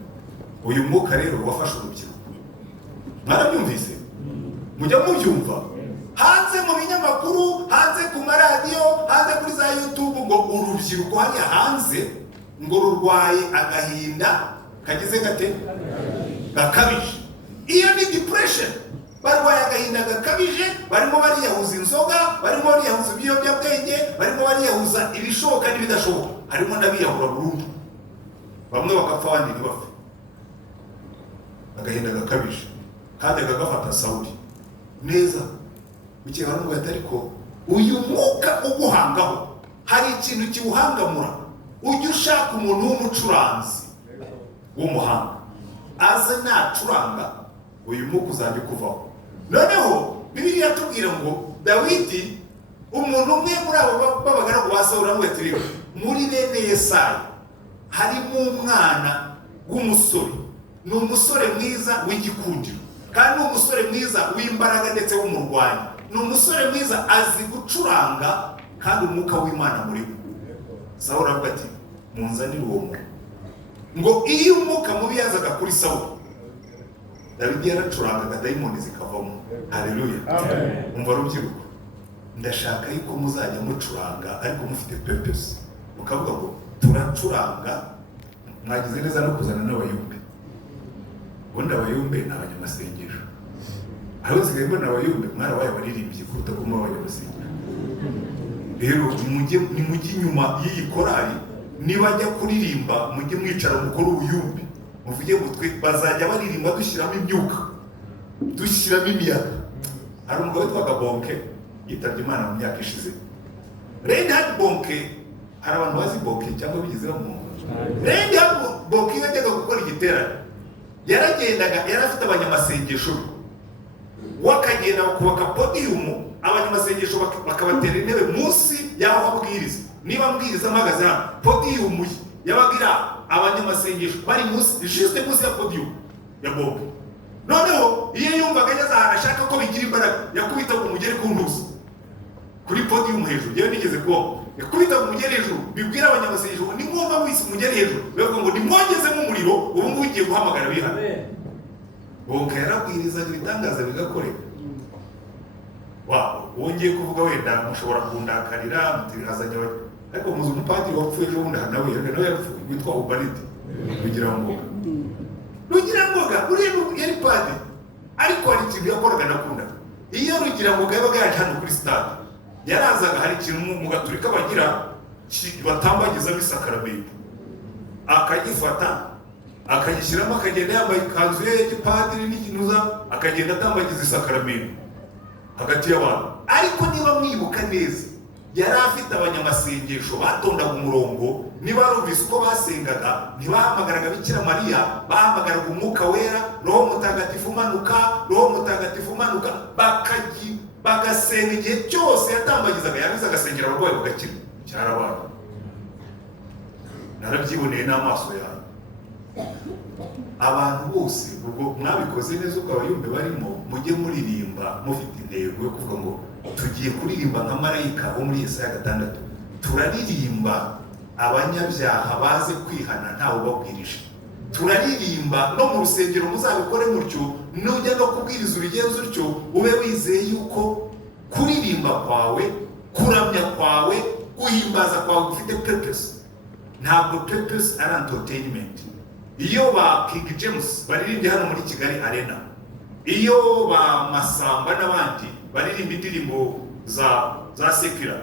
Uyu mwuka rero wafashe urubyiruko, mwarabyumvise? Mujya mubyumva hanze mu binyamakuru, hanze ku maradiyo, hanze kuri za YouTube, ngo urubyiruko hariya hanze ngo rurwaye agahinda kagize gate gakabije. Iyo ni depression. Barwaye agahinda gakabije, barimo bariyahuza inzoga, barimo bariyahuza ibiyobyabwenge, barimo bariyahuza ibishoboka n'ibidashoboka, harimo n'abiyahura burundu, bamwe bagapfa abandi ntibapfe. Agahinda gakabije kandi gagafata Sawuli neza. Bukeye baramubwira ati ariko uyu mwuka uguhangaho hari ikintu kiwuhangamura, ujye ushaka umuntu w'umucuranzi w'umuhanga, aze nacuranga uyu mwuka uzajya kuvaho. Noneho Bibiliya tubwira ngo Dawidi, umuntu umwe muri abo b'abagaragu ba Sawuli, aramubwira ati muri bene Yesaya harimo umwana w'umusore, ni umusore mwiza w'igikundiro, kandi ni umusore mwiza w'imbaraga ndetse w'umurwanyi, ni umusore mwiza azi gucuranga, kandi umwuka w'Imana muri we. Sawuli aravuga ati munzanire uwo muntu. Ngo iyo umwuka mubi yazaga kuri Sawuli, Dawidi yaracurangaga dayimoni zikavamo. Haleluya. Umva rubyiruko, ndashaka yuko muzajya mucuranga ariko mufite purpose, mukavuga ngo turacuranga. Mwagize neza no kuzana n'abayumbe. Ubundi abayumbe ni abanyamasengesho, aho nsigaye mbona abayumbe mwarabaye abaririmbyi kuruta kuba abanyamasengesho. Rero nimujye inyuma y'iyi korali nibajya kuririmba mujye mwicara mukora ubuyumbi muvuge ngo twe bazajya baririmba dushyiramo imyuka dushyiramo imiyaga. hari umugabo witwaga Bonke yitabye Imana mu myaka ishize. Reinhard Bonke, hari abantu bazi Bonke cyangwa bigize bamuntu. Reinhard Bonke yajyaga gukora igiterane yaragendaga yarafite abanyamasengesho wakagenda kubaka podium abanyamasengesho bakabatera intebe munsi y'aho abwiriza. Niba mbwiriza mpagaze hano podium yabagira abanyamasengesho bari munsi juste munsi ya podium ya Bonke. Noneho iyo yumvaga ageze ahantu ashaka ko bigira imbaraga yakubita ku mugeri ku ntuzi kuri podium hejuru. Yewe nigeze ko yakubita ku mugeri hejuru bibwira abanyamasengesho ni mwumva wisi mugeri hejuru bavuga ngo nimwongezemo umuriro ubu ngubu ugiye guhamagara bihana. Bonke yarabwirizaga ibitangaza bigakoreka. Wongeye kuvuga wenda mushobora kundakarira mutirazanya ariko muzi umupadiri wapfuye ejo bundi nawe yarapfuye witwa Ubaridi Rugirangoga uriya yari padiri ariko hari ikintu yakoraga nakunda. Iyo Rugirangoga yabaga yaje hano kuri stade yarazaga hari ikintu mu gaturika bagira batambagiza bisakaramentu akagifata akagishyiramo akagenda yambaye ikanzu ye y'Igipadiri n'ikinuza akagenda atambagiza isakaramentu hagati y'abantu. Ariko niba mwibuka neza yari afite abanyamasengesho batondaga umurongo. Niba rumvise uko basengaga ntibahamagaraga Bikira Mariya bahamagaraga Umwuka Wera, Roho Mutagatifu manuka, Roho Mutagatifu manuka, bagasenga igihe cyose yatambagizaga yabiza agasengera abarwayi bagakira. Cyarabaye narabyiboneye n'amaso yawe. Abantu bose ubwo mwabikoze neza uko abayumbe barimo mujye muririmba mufite intego yo kuvuga ngo tugiye kuririmba nka marayika wo muri Yesaya 6. Turaririmba abanyabyaha baze kwihana ntawe ubabwirije. Turaririmba no mu rusengero muzabikore mutyo nujya no kubwiriza ubigenza utyo ube wizeye yuko kuririmba kwawe kuramya kwawe guhimbaza kwawe gufite purpose. Ntabwo purpose ari entertainment. Iyo ba King James baririmbye hano muri Kigali Arena, iyo ba Masamba n'abandi baririmba indirimbo za sekira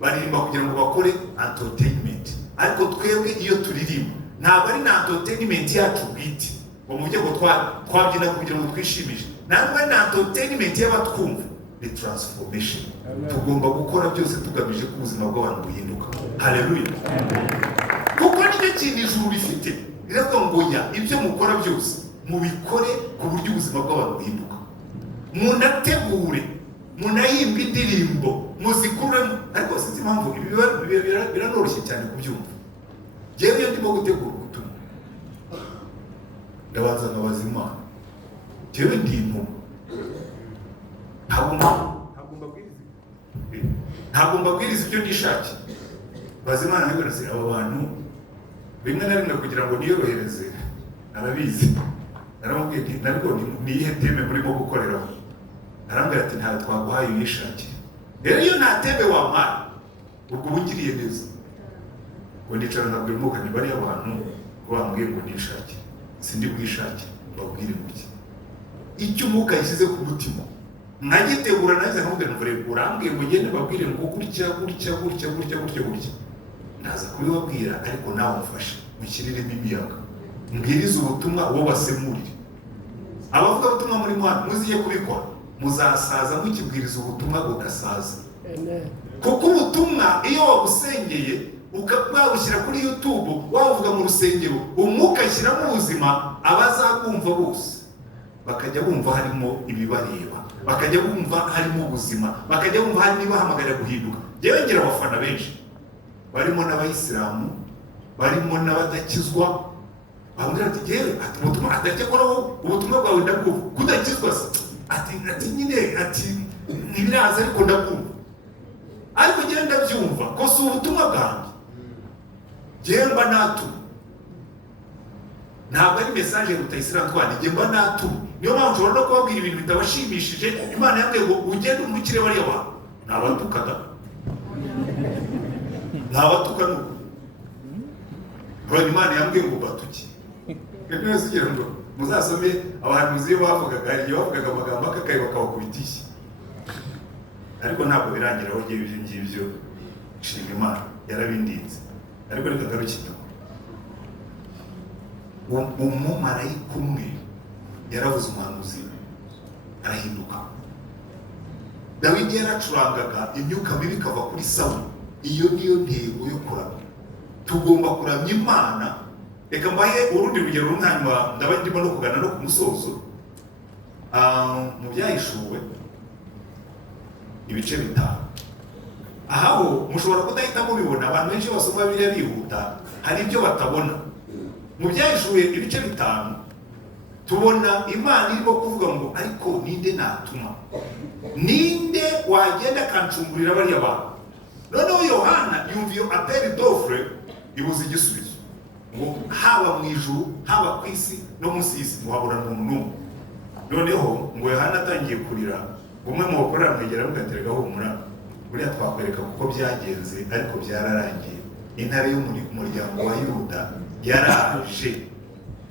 baririmba kugira ngo bakore entertainment. Ariko twebwe iyo turirimba ntabwo ari na entertainment yacu bwite ngo mujye ngo twabyina kugira ngo twishimishe. Ntabwo ari na entertainment y'abatwumva, ni transformation. Tugomba gukora byose tugamije ko ubuzima bw'abantu buhinduka. Haleluya. Kuko nicyo kintu ijuru rifite riravuga ngo ya ibyo mukora byose mubikore ku buryo ubuzima bw'abantu buhinduka. Munategure munahimba indirimbo muzikuremo. Ariko sinzi impamvu ibi biranoroshye cyane kubyumva. Jewe iyo ndimo gutegura ubutumwa ndabanza nkabaza Imana, jewe ndi intumwa ntabwo mbabwiriza ibyo ndishakiye. Baza Imana ntibarase aba bantu rimwe na rimwe kugira ngo niyorohereze narabizi. Naramubwiye nti nariko niyihe teme murimo gukoreraho. Arambwira ati nta twaguhaye uyishakire. Rero iyo nta teme wampaye ubwo bungiriye neza ngo ndicara nkabwira ni bari abantu bambwiye ngo nishakire sindi bwishakire babwire muke icyo Umwuka yishyize ku mutima nagitegura naze nkubwira ngo urambwiye ngo ngende babwire ngo gutya ndaza kubibabwira ariko nawe mfashe mukiriremo imiyaga mbwiriza ubutumwa uwo basemurire. Abavuga ubutumwa muri mwana muziye kubikora muzasaza mukibwiriza ubutumwa budasaza. Kuko ubutumwa iyo wabusengeye ukabwabushyira kuri YouTube wavuga mu rusengero Umwuka ashyiramo ubuzima abazabumva bose bakajya bumva harimo ibibareba, bakajya bumva harimo ubuzima, bakajya bumva harimo ibahamagarira guhinduka. Yewe ngira abafana benshi barimo n'abayisilamu barimo n'abadakizwa bambwira ati yewe ati ubutumwa atakekora ubutumwa bwawe ndabwumva kudakizwa se ati nyine ati ntibiraza ariko ndabwumva. Ariko njyewe ndabyumva ko si ubutumwa bwanjye njyewe mba natuma. Ntabwo ari message Rutayisire Antoine njye mba natuma. Niyo mpamvu nshobora no kubabwira ibintu bitabashimishije. Imana yambwiye ngo ugende umukire bariya bantu ntabatukana nuko bro Imana yambwiye ngo batuki. Rero nsigira ngo muzasome abahanuzi iyo bavugaga hari bavugaga amagambo akakaye bakabakubitisha. Ariko ntabwo birangira aho ngiye ibyo ngibyo nshima Imana yarabindinze. ariko reka garukira umumarayika umwe yaravuze umuhanuzi arahinduka. Dawidi yaracurangaga imyuka mibi ikava kuri Sawuli. Iyo niyo ntego yo kuramya. Tugomba kuramya Imana. Reka mbahe urundi rugero rumwanywa ndaba ndimo no kugana no ku musozo. Mu byahishuwe ibice bitanu. Aho mushobora kudahita mubibona, abantu benshi basoma Bibiliya bihuta, hari ibyo batabona. Mu byahishuwe ibice bitanu tubona Imana irimo kuvuga ngo ariko ninde natuma, ninde wagenda akancungurira bariya bantu. Noneho Yohana yumva iyo appel d'offre ibuza igisubizo ngo haba mu ijuru haba ku isi no munsi y'isi muhabura umuntu n'umwe. Noneho ngo Yohana atangiye kurira, umwe mu bakorera mwegera mugaterega humura, buriya twakwereka kuko byagenze ariko byararangiye. Intare y'umuryango wa Yuda yaraje.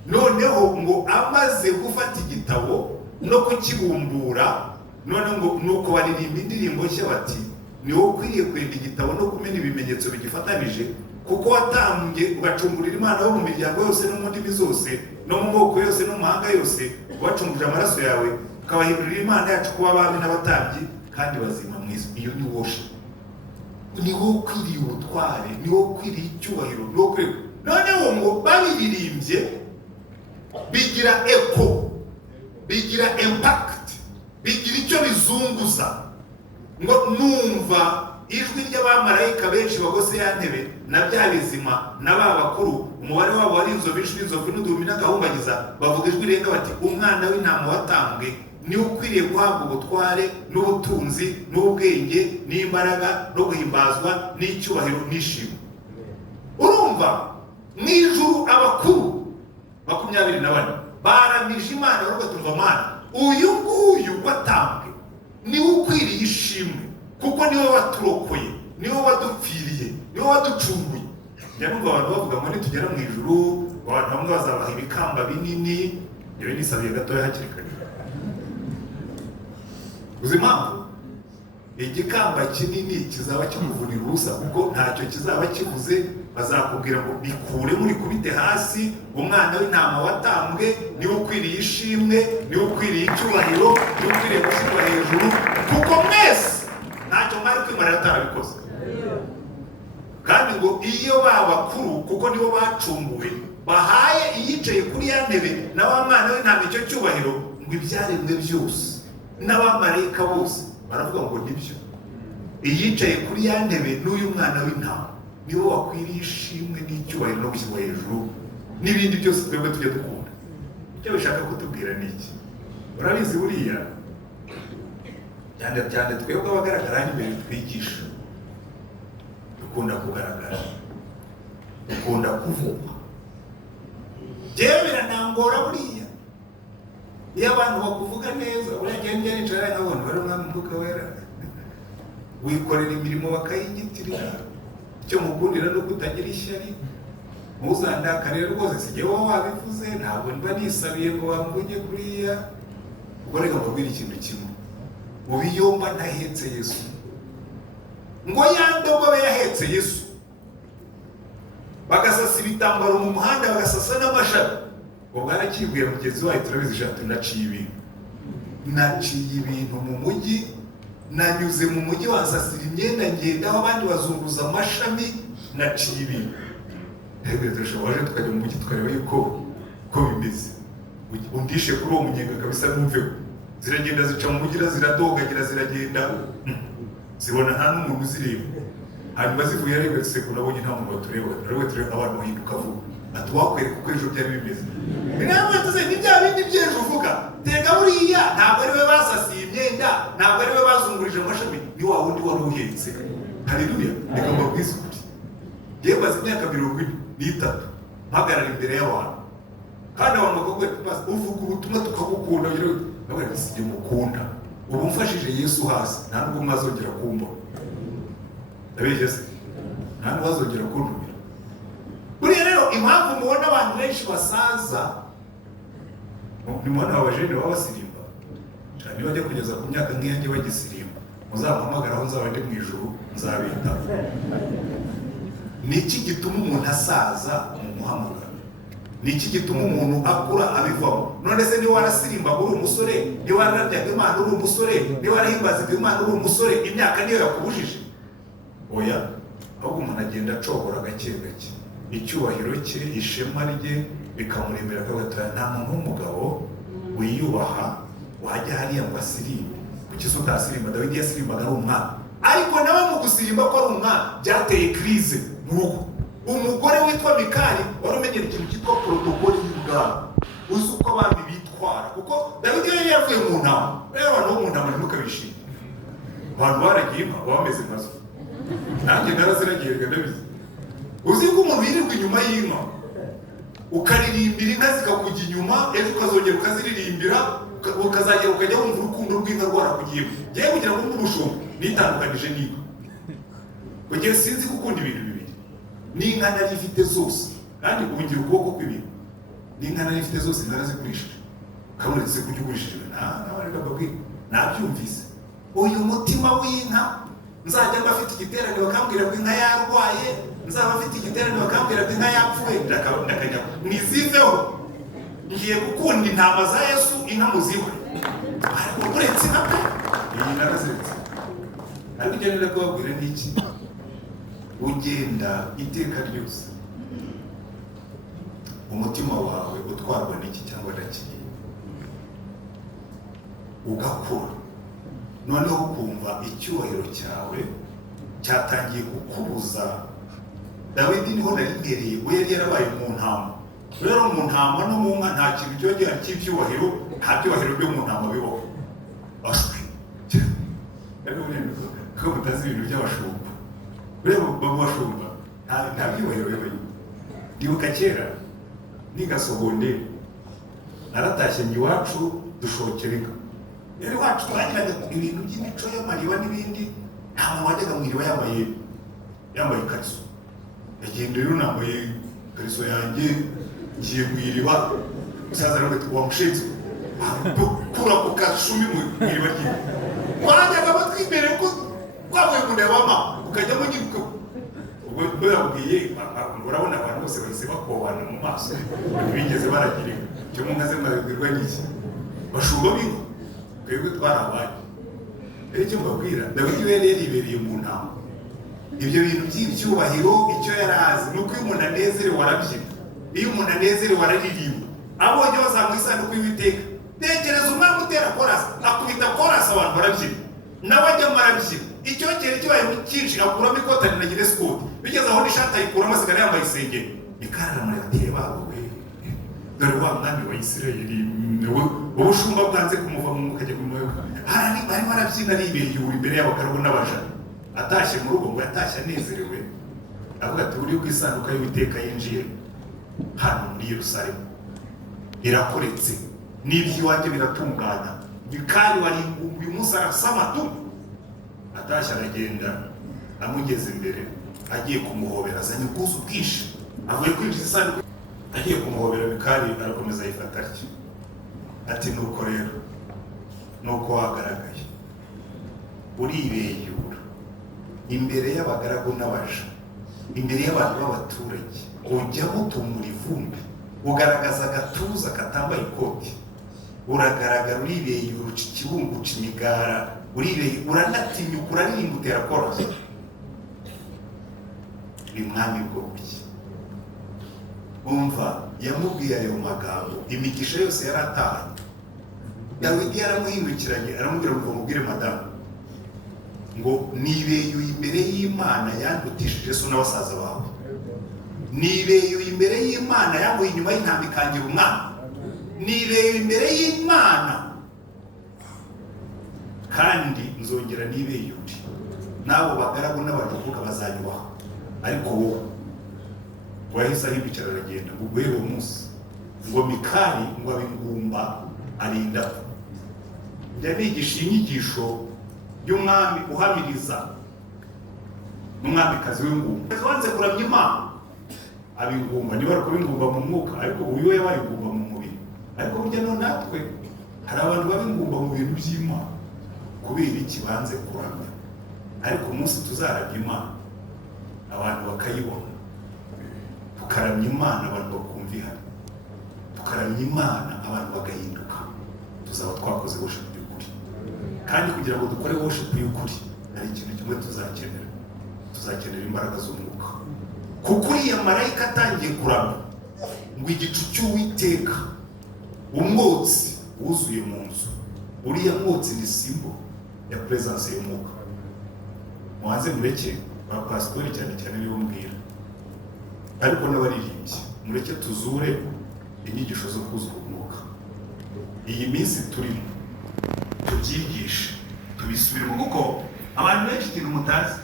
Noneho ngo amaze gufata igitabo no kukibumbura, noneho ngo nuko baririmba indirimbo nshya bati niwo ukwiriye kwenda igitabo no kumena ibimenyetso bigifatanije, kuko watambye ugacungurira Imana yo mu miryango yose no mu ndimi zose no mu moko yose no mu mahanga yose, wacunguje amaraso yawe ukabahindurira Imana yacu kuba abami n'abatambyi kandi bazima mwiza. Iyo ni worship. Niwo ukwiriye ubutware, niwo ukwiriye icyubahiro, niwo ukwiriye. Noneho ngo babiririmbye bigira echo, bigira impact, bigira icyo bizunguza. Ngo numva ijwi ry'abamarayika benshi bagose ya ntebe na bya bizima na ba bakuru, umubare wabo wari inzovu n'inzovu n'uduhumbi n'agahumbagiza, bavuga ijwi rirenga bati umwana w'intama watambwe niwe ukwiriye guhabwa ubutware n'ubutunzi n'ubwenge n'imbaraga no guhimbazwa n'icyubahiro n'ishimwe. Urumva mu ijuru abakuru 24 baramije Imana baravuga tumva Mana, uyu nguyu watambwe niwe ukwiriye ishimwe, kuko niwe waturokoye, niwe wadupfiriye, niwe waducunguye. Nyamubwo abantu bavuga ngo nitugera mu ijuru abantu bamwe bazabaha ibikamba binini. Yewe nisabiye gatoya hakiri kare. Uzi impamvu? Igikamba kinini kizaba kimuvunira ubusa kuko ntacyo kizaba kivuze. Bazakubwira ngo bikure muri kubite hasi, umwana w'intama watambwe niwe ukwiriye ishimwe, niwe ukwiriye icyubahiro, niwe ukwiriye gushyirwa hejuru, kuko mwese ntacyo mwari kwimarira atarabikoze. Kandi ngo iyo babakuru kuko nibo bacunguwe bahaye iyicaye kuri ya ntebe na wa mwana w'intama icyo cyubahiro, ngo ibyaremwe byose n'abamarayika bose baravuga ngo nibyo, iyicaye kuri ya ntebe n'uyu mwana w'intama niwe wakwiriye ishimwe n'icyubahiro no gushyirwa hejuru n'ibindi byose twebwe tujya dukunda. Icyo bishaka kutubwira ni iki? Urabizi buriya cyane twebwe abagaragara imbere twigisha dukunda kugaragara, dukunda kuvuga. Jewe biranangora buriya iyo abantu bakuvuga neza, buriya ngende nicara nkabona bari umwambuka wera wikorera imirimo bakayinyitirira. Icyo mukundira no kutagira ishyari, muzandakarire rwose sijye wowe wabivuze, ntabwo mba nisabiye ngo bamvuge kuriya. Ubwo reka mbabwire ikintu kimwe, ubiyomba ntahetse Yesu, ngo yandogobe yahetse Yesu, bagasasa ibitambaro mu muhanda bagasasa n'amashami. Ubwo arakibwira mugenzi wawe turabizi ijambo naciye ibintu mu mujyi, nanyuze mu mujyi wasasira imyenda ngendaho abandi bazunguza amashami, naciye ibintu. Rero turashoboje tukajya mu mujyi twareba yuko bimeze. Undishe kuri uwo munyenga kabisa numveho. Ziragenda zica mu mujyi ziradogagira ziragenda, zibona nta n'umuntu uzireba. Hanyuma zivuye ariko sekunabonye nta muntu batureba, rero tureba abantu bahinduka vuba. Atwakwereka uko ejo byari bimeze. Ntabwo tuze n'ibya bindi by'ejo uvuga. Tega buriya ntabwo ari we basasiye imyenda, ntabwo ari we bazungurije amashami, ni wa wundi wari uhetse. Haleluya. Reka mbabwize ukuri. Yewe maze imyaka 43 mpagarara imbere y'abantu, kandi abantu bakakubwira uvuga ubutumwa tukagukunda, nawe sijye mukunda. Ubu mfashije Yesu hasi, nta nubwo mwazongera kumva. Ndabigeze nta nubwo wazongera kuntumira. Buriya rero impamvu mubona abantu benshi basaza, nimubona abajene babasirimba cyane, bajya kugeza ku myaka nk'iyanjye bagisirimba, muzampamagara aho nzaba ndi mu ijuru nzabita. niki gituma umuntu asaza mu muhamagaro? Niki gituma umuntu akura abivamo? None se ni warasirimba uri umusore, ni waranabyaga Imana uri umusore, ni warahimbazaga Imana uri umusore, imyaka niyo yakubujije? Oya, ahubwo umuntu agenda acogora gake gake, icyubahiro cye, ishema rye bikamuremera, akagatara. Nta muntu w'umugabo wiyubaha wajya hariya ngo asirimbe. Kuki se utasirimba? Dawidi yasirimbaga ari umwana, ariko nawe mu gusirimba ko ari umwana byateye krize mu rugo. Umugore witwa Mikali wari umenyera ikintu cyitwa protokoli y'ubwami, uzi uko abandi bitwara, kuko Dawidi yari yavuye mu ntama. Rero abantu bo mu ntama ntimukabishime, abantu baragiye inka bameze nkazo, nanjye naraziragiye ndabizi. Uzi ko umuntu yirirwa inyuma y'inka, ukaririmbira inka zikakujya inyuma, ejo ukazongera ukaziririmbira, ukazagera ukajya wumva urukundo rw'inka rwarakugiyemo. Ngewe kugira ngo mbe umushumba nitandukanije n'inka, kugira sinzi gukunda ibintu bibiri. N'inka nari ifite zose, kandi ubungira ukuboko kw'ibintu. N'inka nari ifite zose narazigurishije. Kamuretse kujya ugurishije n'abareka babwira nabyumvise. Uyu mutima w'inka, nzajya mba afite igiterane bakambwira ko inka yarwaye, nzaba afite igiterane bakambwira ko inka yapfuye, ndakajya mwiziveho. Ngiye gukunda intama za Yesu, inka muziwe. Ariko uretse inka pe, iyi naraziretse. Ariko icyo nenda kubabwira ni iki? Ugenda iteka ryose, umutima wawe utwarwa n'iki cyangwa nakiriye, ugakura, noneho ukumva icyubahiro cyawe cyatangiye kukubuza. Dawidi niho narimbereye, we yari yarabaye mu ntama. Rero mu ntama no mu nka nta kintu cyongera cy'ibyubahiro, nta byubahiro byo mu ntama bibaho. Ashwi ko mutazi ibintu by'abashumba. Rero bamashumba nta byubahiro bibaho. Ndibuka kera niga secondaire, naratashye iwacu dushokera inka. Rero iwacu twagiraga ibintu by'imico y'amariba n'ibindi, nta muntu wajyaga mu iriba yambaye ikariso. Agenda rero nambaye ikariso yanjye, ngiye mu iriba, musaza nawe wamushenze kura ku kashumi mu iriba ryiwe. Wajyaga batwimbere ko twavuye kundebama ukajyamo nyiruka. Ubwo yabwiye urabona abantu bose bahise bakobana mu maso, bigeze baragira inka. Cyo mu nka ze mwabwirwa n'iki? Bashumba b'inka, twebwe twarabaye. Rero icyo mbabwira, Dawidi yari yaribereye mu ntama. Ibyo bintu by'icyubahiro icyo yarazi nuko iyo umuntu anezerewe arabyina, iyo umuntu anezerewe araririmba. Abonye bazamuha isanduku y'Uwiteka, tekereza umwami utera korasi, akubita korasi abantu barabyina, nawe ajyamo arabyina. Icyokere kibaye cyinshi akuramo ikoti na giresikoti, bigeze aho n'ishati ayikuramo asigara yambaye isengeri. Mikali aramureba ati babo we, dore wa mwami wa Isirayeli, ubushumba bwanze kumuva mu mukajya kumuyoboka. Barimo arabyina aribereye imbere y'abagaragu n'abaja. Atashye mu rugo ngo yatashye anezerewe, avuga ati uri ku isanduka y'Uwiteka yinjiye hano muri Yerusalemu, irakoretse n'iby'iwanjye biratungana. Mikali wari uyu munsi arasama tu. Atashye aragenda, amugeze imbere, agiye kumuhobera, azanye ubwuzu bwinshi, avuye kwinjiza isanduku, agiye kumuhobera. Mikali arakomeza ayifata atyo, ati nuko rero, nuko wagaragaye, uribeyura imbere y'abagaragu n'abaja, imbere y'abantu b'abaturage, ujya mutumura ivumbi, ugaragaza agatuza katambaye ikoti, uragaragara uribeyura, uca ikibungu, uca imigara, uribeyura, uranatinyuka, uraririmba, utera korasi. Ni mwami bw'ubuki. Umva, yamubwiye ayo magambo, imigisha yose yaratahanye. Dawidi yaramuhindukiranye, aramubwira ngo mubwire madamu ngo nibeyuye imbere y'Imana yandutishije so n'abasaza bawe. Nibeyuye imbere y'Imana yanguye inyuma y'intama ikangira umwana. Nibeyuye imbere y'Imana kandi nzongera nibeyure. Nabo bagaragu n'abajukuka bazanyubaho, ariko wowe wahise ahindukira aragenda. Ngo guhera uwo munsi ngo Mikali ngo abingumba arinda. Ndabigisha inyigisho y'umwami uhamiriza, n'umwamikazi w'ingumba. Wanze kuramya Imana abingumba, niba ari kubingumba mu mwuka, ariko uyu we yabaye ingumba mu mubiri. Ariko burya no natwe hari abantu babingumba mu bintu by'Imana kubera iki banze kuramya. Ariko umunsi tuzaramya Imana abantu bakayibona, tukaramya Imana abantu bakumva ihari, tukaramya Imana abantu bagahinduka, tuzaba twakoze worship y'ukuri. Kandi kugira ngo dukore worship y'ukuri hari ikintu kimwe tuzakenera imbaraga z'umwuka. Kuko uriya marayika atangiye kuramya ngo igicu cy'Uwiteka, umwotsi wuzuye mu nzu. Uriya mwotsi ni simbo ya presence y'umwuka. Muhanze mureke ba pastori cyane cyane nibo mbwira, ariko n'abaririmbyi mureke tuzure inyigisho zo kuzura umwuka. Iyi minsi turimo tubyigishe, tubisubiremo, kuko abantu benshi ikintu mutazi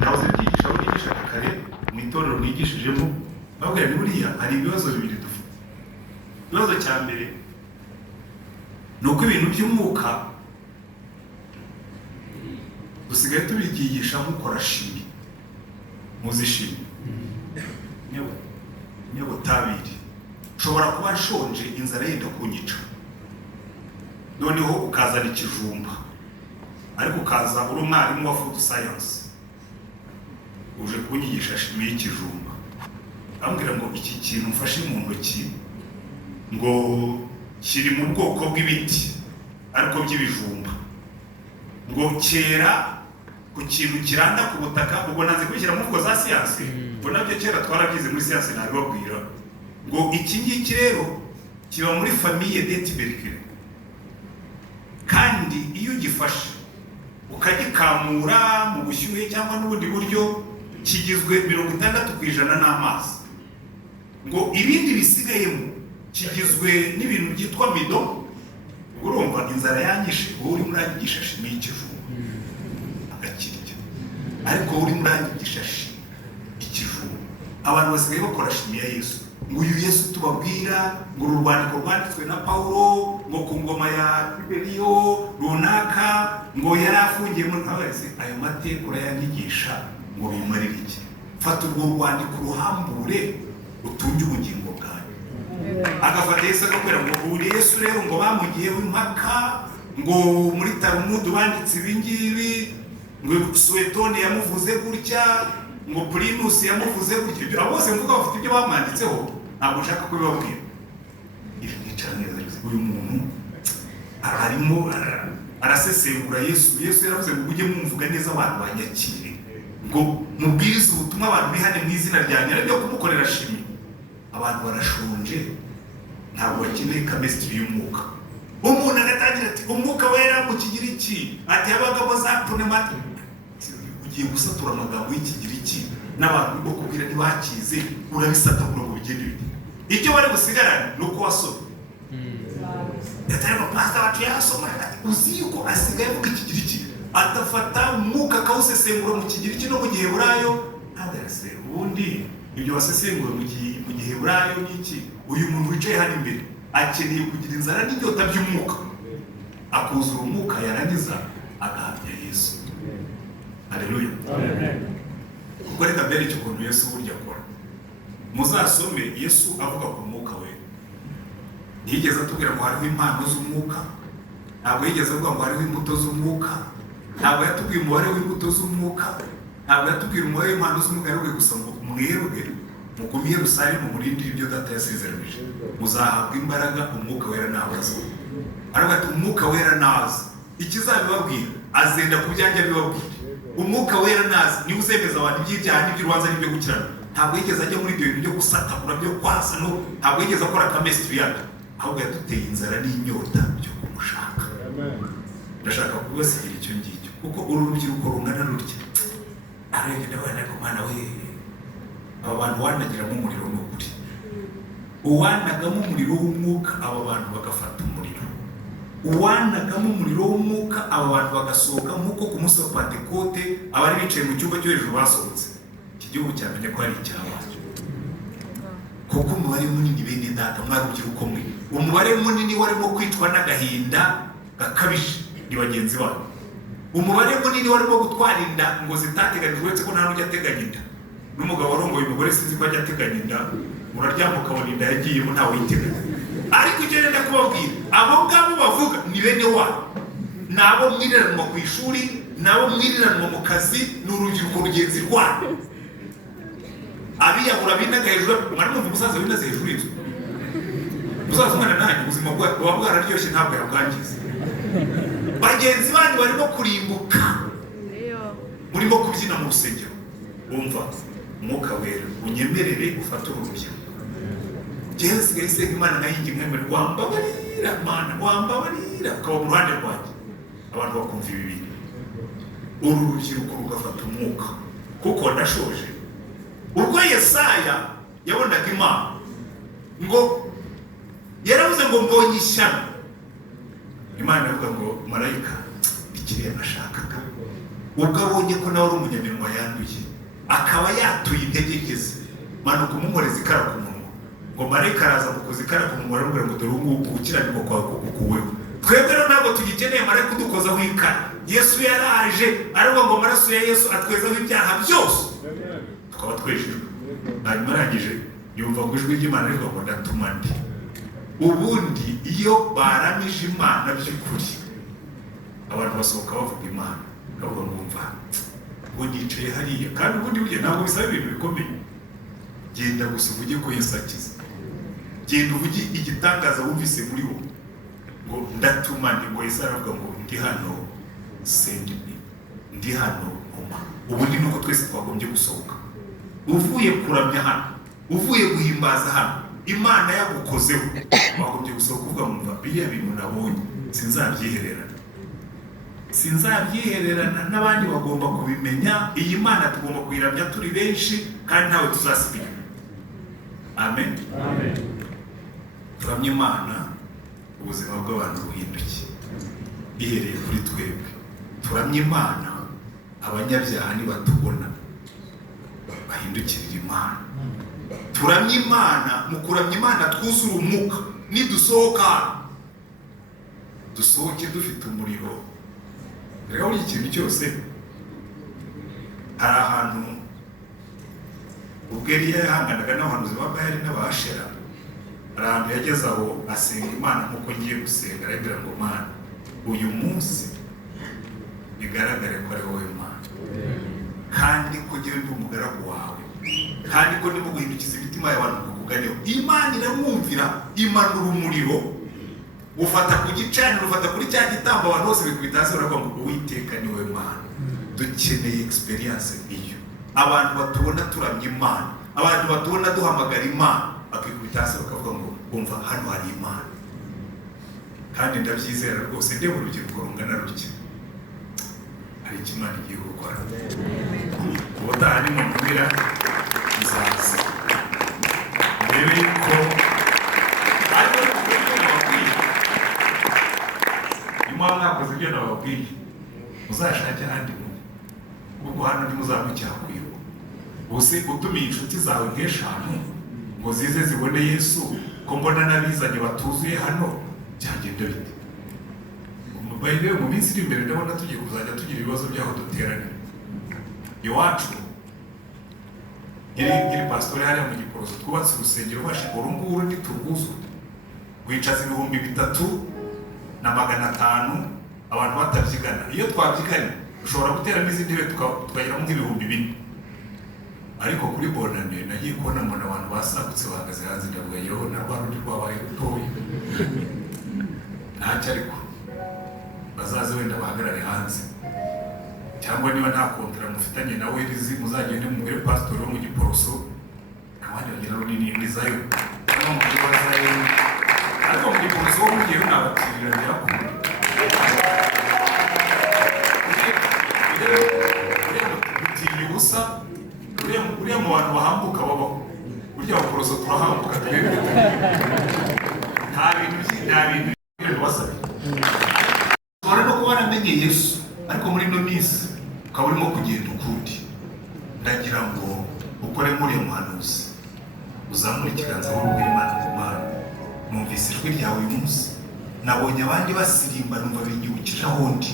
nahoze byigisha aho nigisha kare mu itorero mwigishijemo, babwira ni buriya hari ibibazo bibiri dufite. Ikibazo cya mbere ni uko ibintu by'umwuka dusigaye tubyigisha nk'ukora shimi, muzi shimi nyabutabire. Ushobora kuba nshonje inzara yenda kunyica, noneho ukazana ikijumba, ariko ukaza uri umwarimu wa food science uje kunyigisha shimi y'ikijumba, ambwira ngo iki kintu mfashe mu ntoki ngo kiri mu bwoko bw'ibiti ariko by'ibijumba, ngo kera ku kintu kiranda ku butaka. Ubwo naze kubishyira mu bwoko za siyansi, ubwo nabyo kera twarabyize muri siyansi, nabibabwira ngo iki ngiki rero kiba muri famille de tubercules, kandi iyo ugifashe ukagikamura mu bushyuhe cyangwa n'ubundi buryo kigizwe 60% n'amazi, ngo ibindi bisigayemo kigizwe n'ibintu byitwa mido. Urumva inzara yanyishe, wowe uri murangigisha shimi y'ikijumba agakirya, ariko wowe uri murangigisha shimi y'ikijumba. Abantu basigaye bakora shimi ya Yesu, ngo uyu Yesu tubabwira ngo uru rwandiko rwanditswe na Paulo ngo ku ngoma ya Tiberiyo runaka ngo yari afungiye muri Kabese. Ayo mateka urayanyigisha ngo bimarire iki? Fata urwo rwandiko ruhambure utunge ubugingo bwawe. Agafata Yesu akabwira ngo uri Yesu rero ngo bamugiyeho impaka, ngo muri Talmud banditse ibingibi, ngo Suetoni yamuvuze gutya, ngo Plinus yamuvuze gutya. Ibyo bose mvuga bafite ibyo bamwanditseho, ntabwo nshaka ko bibabwira. Ibi nicara neza, uyu muntu arimo arasesengura Yesu. Yesu yaravuze ngo ujye mumvuga neza abantu banyakire, ngo mubwirize ubutumwa abantu bihane mu izina ryanjye, aribyo kumukorera shimi. Abantu barashonje, ntabwo bakeneye chemistry y'umwuka. Umuntu agatangira ati umwuka wera mu Kigiriki, ati abagabo za pneumati. Ugiye gusatura amagambo y'Ikigiriki n'abantu bo kubwira ntibakize, urabisatagura ngo bigende bite? Icyo bari gusigarana ni uko wasoma. Yatari amapasta bacu yasoma, uzi yuko asigaye mu Kigiriki atafata umwuka akawusesengura mu Kigiriki no mu Giheburayo. Adarase ubundi ibyo wasesengura mu Giheburayo n'iki? Uyu muntu wicaye hano imbere akeneye kugira inzara n'inyota by'umwuka, akuzura umwuka, yarangiza agahamya Yesu. Haleluya. Amen. Ubwo reka mbere icyo kuntu Yesu burya akora, muzasome Yesu avuga ku mwuka we. Ntiyigeze atubwira ngo hariho impano z'umwuka, ntabwo yigeze avuga ngo hariho imbuto z'umwuka, ntabwo yatubwiye umubare w'imbuto z'umwuka, ntabwo yatubwira umubare w'impano z'umwuka. Yarubwiye gusa ngo mwebwe mugume Yerusalemu murindire ibyo Data yasezeranije, muzahabwa imbaraga umwuka wera naza. Aravuga ati umwuka wera naza, ikizabibabwira azenda ku byanjye bibabwira. Umwuka wera naza niwe uzemeza abantu iby'ibyaha n'iby'urubanza n'ibyo gukirana. Ntabwo yigeze ajya muri ibyo bintu byo gusatagura byo kwasa, no ntabwo yigeze akora chemistry yake, ahubwo yaduteye inzara n'inyota byo kumushaka. Ndashaka kubasigira icyo ngicyo, kuko uru rubyiruko rungana rutya arengenda abana ku mwana we. Aba bantu wanagiramo umuriro n'ukuri, uwanagamo umuriro w'umwuka, aba bantu bagafata umuriro. Uwanagamo umuriro w'umwuka, aba bantu bagasohoka nk'uko ku munsi wa Pentekote abari bicaye mu cyumba cyo hejuru basohotse. Iki gihugu cyamenye ko ari icyabacu, kuko umubare munini bene data mwari urubyiruko mwe, umubare munini warimo kwicwa n'agahinda gakabije ni bagenzi babo. Umubare munini warimo gutwara inda ngo zitateganijwe, uretse ko nta n'ujya ateganya inda. N'umugabo warongoye umugore sinzi ko ajya ateganya inda, uraryama ukabona inda yagiyemo ntawe yiteganya. Ariko icyo nenda kubabwira, abo ngabo bavuga ni bene wabo, nabo mwiriranwa ku ishuri, nabo mwiriranwa mu kazi, ni urubyiruko rugenzi rwabo. abiyahura binaga hejuru, mwari mwumva umusaza binaze hejuru y'inzu, umusaza umwana nanjye ubuzima buba bwararyoshye ntabwo yabwangiza. Bagenzi bandi barimo kurimbuka, murimo kubyina mu rusengero, wumva umwuka wera unyemerere ufate urubyiruko. Jewe sigaye senga Imana nayingi mwemere, wambabarira Mana, wambabarira, ukaba mu ruhande rwanjye. Abantu bakumva ibi bintu, uru rubyiruko rugafata umwuka, kuko ndashoje. Ubwo Yesaya yabonaga Imana ngo yaravuze ngo mbonye ishyano, Imana ivuga ngo marayika ikiriya nashakaga. Ubwo abonye ko nawe ari umunyaminwa yanduye, akaba yatuye intege nke ze, manuka umumoreza ikara ku munwa, ngo marayika araza mukoza ikara ku munwa aramubwira ngo dore ubu gukiranirwa kwawe kukuweho. Twebwe rero ntabwo tugikeneye marayika udukozaho ikara. Yesu yaraje aravuga ngo amaraso ya Yesu atwezaho ibyaha byose, tukaba twejejwe. Hanyuma arangije yumva ngo ijwi ry'Imana rivuga ngo ndatuma ndi. Ubundi iyo baramije Imana by'ukuri, abantu basohoka bavuga Imana, bavuga ngo mva ngo nicaye hariya, kandi ubundi burya ntabwo bisaba ibintu bikomeye. Genda gusa uvuge ko Yesu akiza, genda uvuge igitangaza wumvise muri wo, ngo ndatuma ndi. Ngo Yesu aravuga ngo ndi hano, send me, ndi hano nkoma. Ubundi nuko twese twagombye gusohoka, uvuye kuramya hano, uvuye guhimbaza hano, Imana yagukozeho, wagombye gusohoka uvuga mumva biriya bintu nabonye sinzabyihererana, n'abandi bagomba kubimenya. Iyi Mana tugomba kuyiramya turi benshi, kandi ntawe tuzasiga. Amen. Amen. Turamye Imana, ubuzima bw'abantu buhinduke bihereye kuri twebwe. Turamye Imana, abanyabyaha nibatubona bahindukirira Imana. Turamye Imana, mu kuramya Imana twuzura umwuka. Nidusohoka, dusohoke dufite umuriro. Rero buri kintu cyose hari ahantu ubwo Eliya yahanganaga n'abahanuzi ba Bayali n'Abashera, hari ahantu yageze aho asenga Imana nk'uko ngiye gusenga, arabwira ngo Mana, uyu munsi bigaragare ko ari wowe Mana, kandi ko njyewe ndi umugaragu wawe, kandi ko ndimo guhindukiza imitima y'abantu kukuganeho. Imana iramwumvira, imanura umuriro, ufata ku gicaniro, ufata kuri cya gitambo, abantu bose bikubita hasi baravuga ngo Uwiteka ni wowe Mana. Dukeneye experience iyo abantu batubona turamya Imana, abantu batubona duhamagara Imana, bakikubita hasi bakavuga ngo umva hano hari Imana. Kandi ndabyizera rwose, ndeba urubyiruko rungana rutya, hari icyo Imana igiye gukora. Ubutaha nimumubwira izaza ndebe ko ariko nababwiye, nyuma mwakoze ibyo nababwiye, muzashake ahandi kuko hano ntimuzamucyakwiba. Ubuse utumiye inshuti zawe nk'eshanu ngo zize zibone Yesu, ko mbona n'abizanye batuzuye hano, byagenda bite? Bayibe mu minsi iri imbere ndabona tugiye kuzajya tugira ibibazo by'aho duteranye. Iwacu iri pasitore hariya mu Giporoso twubatse urusengero bashika urunguru ntiturwuzu, wicaza 3,500 abantu batabyigana. Iyo twabyiganye ushobora guteramo izindi ntebe tukagiramo nk'ibihumbi 4. Ariko kuri bonane nagiye kubona mbona abantu basagutse bahagaze hanze, ndavuga yewe na rwa rundi rwabaye rutoya. Ntacyo ariko bazaze wenda bahagarare hanze, cyangwa niba nta kontara mufitanye nawe rizi, muzagende mubwire pasitore wo mu Giporoso, abandi bagira runini ndizayo no mu Giporoso, ariko mu Giporoso wo mugiye nabatirira byakunda. Utiye ubusa, uriya mu bantu bahambuka babaho, burya Abaporoso turahambuka twebwe, nta bintu basabye. Twara no kuba naramenye Yesu, ariko muri ino minsi ukaba urimo kugenda ukundi. Ndagira ngo ukore nk'uriya muhanuzi, uzamure ikiganza wowe ubwire Imana ngo Mana, numvise ijwi ryawe uyu munsi, nabonye abandi basirimba numva binyibukije aho ndi,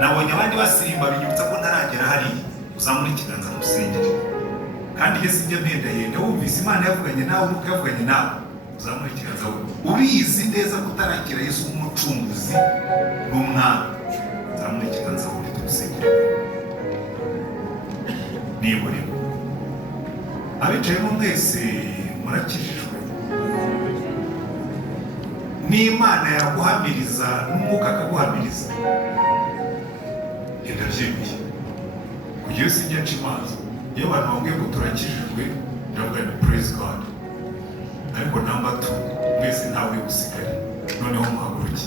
nabonye abandi basirimba binyibutsa ko ntaragera hariya. Uzamure ikiganza musengere, kandi Yesu njye mpenda wumvise Imana yavuganye nawe, nuko yavuganye nawe. Uzamure ikiganza wowe ubizi neza kutarakira Yesu nk'umucunguzi n'umwami. Uzamure ikiganza wowe tumusengere. Niba urimo mwicayemo mwese murakijijwe n'Imana yaguhamiriza n'umwuka akaguhamiriza ndabyemeye kugira sinjya nca imanza iyo abantu bambwiye ngo turakijijwe ndavuga ni praise God ariko number 2 mwese ntawe usigaye noneho muhaguruke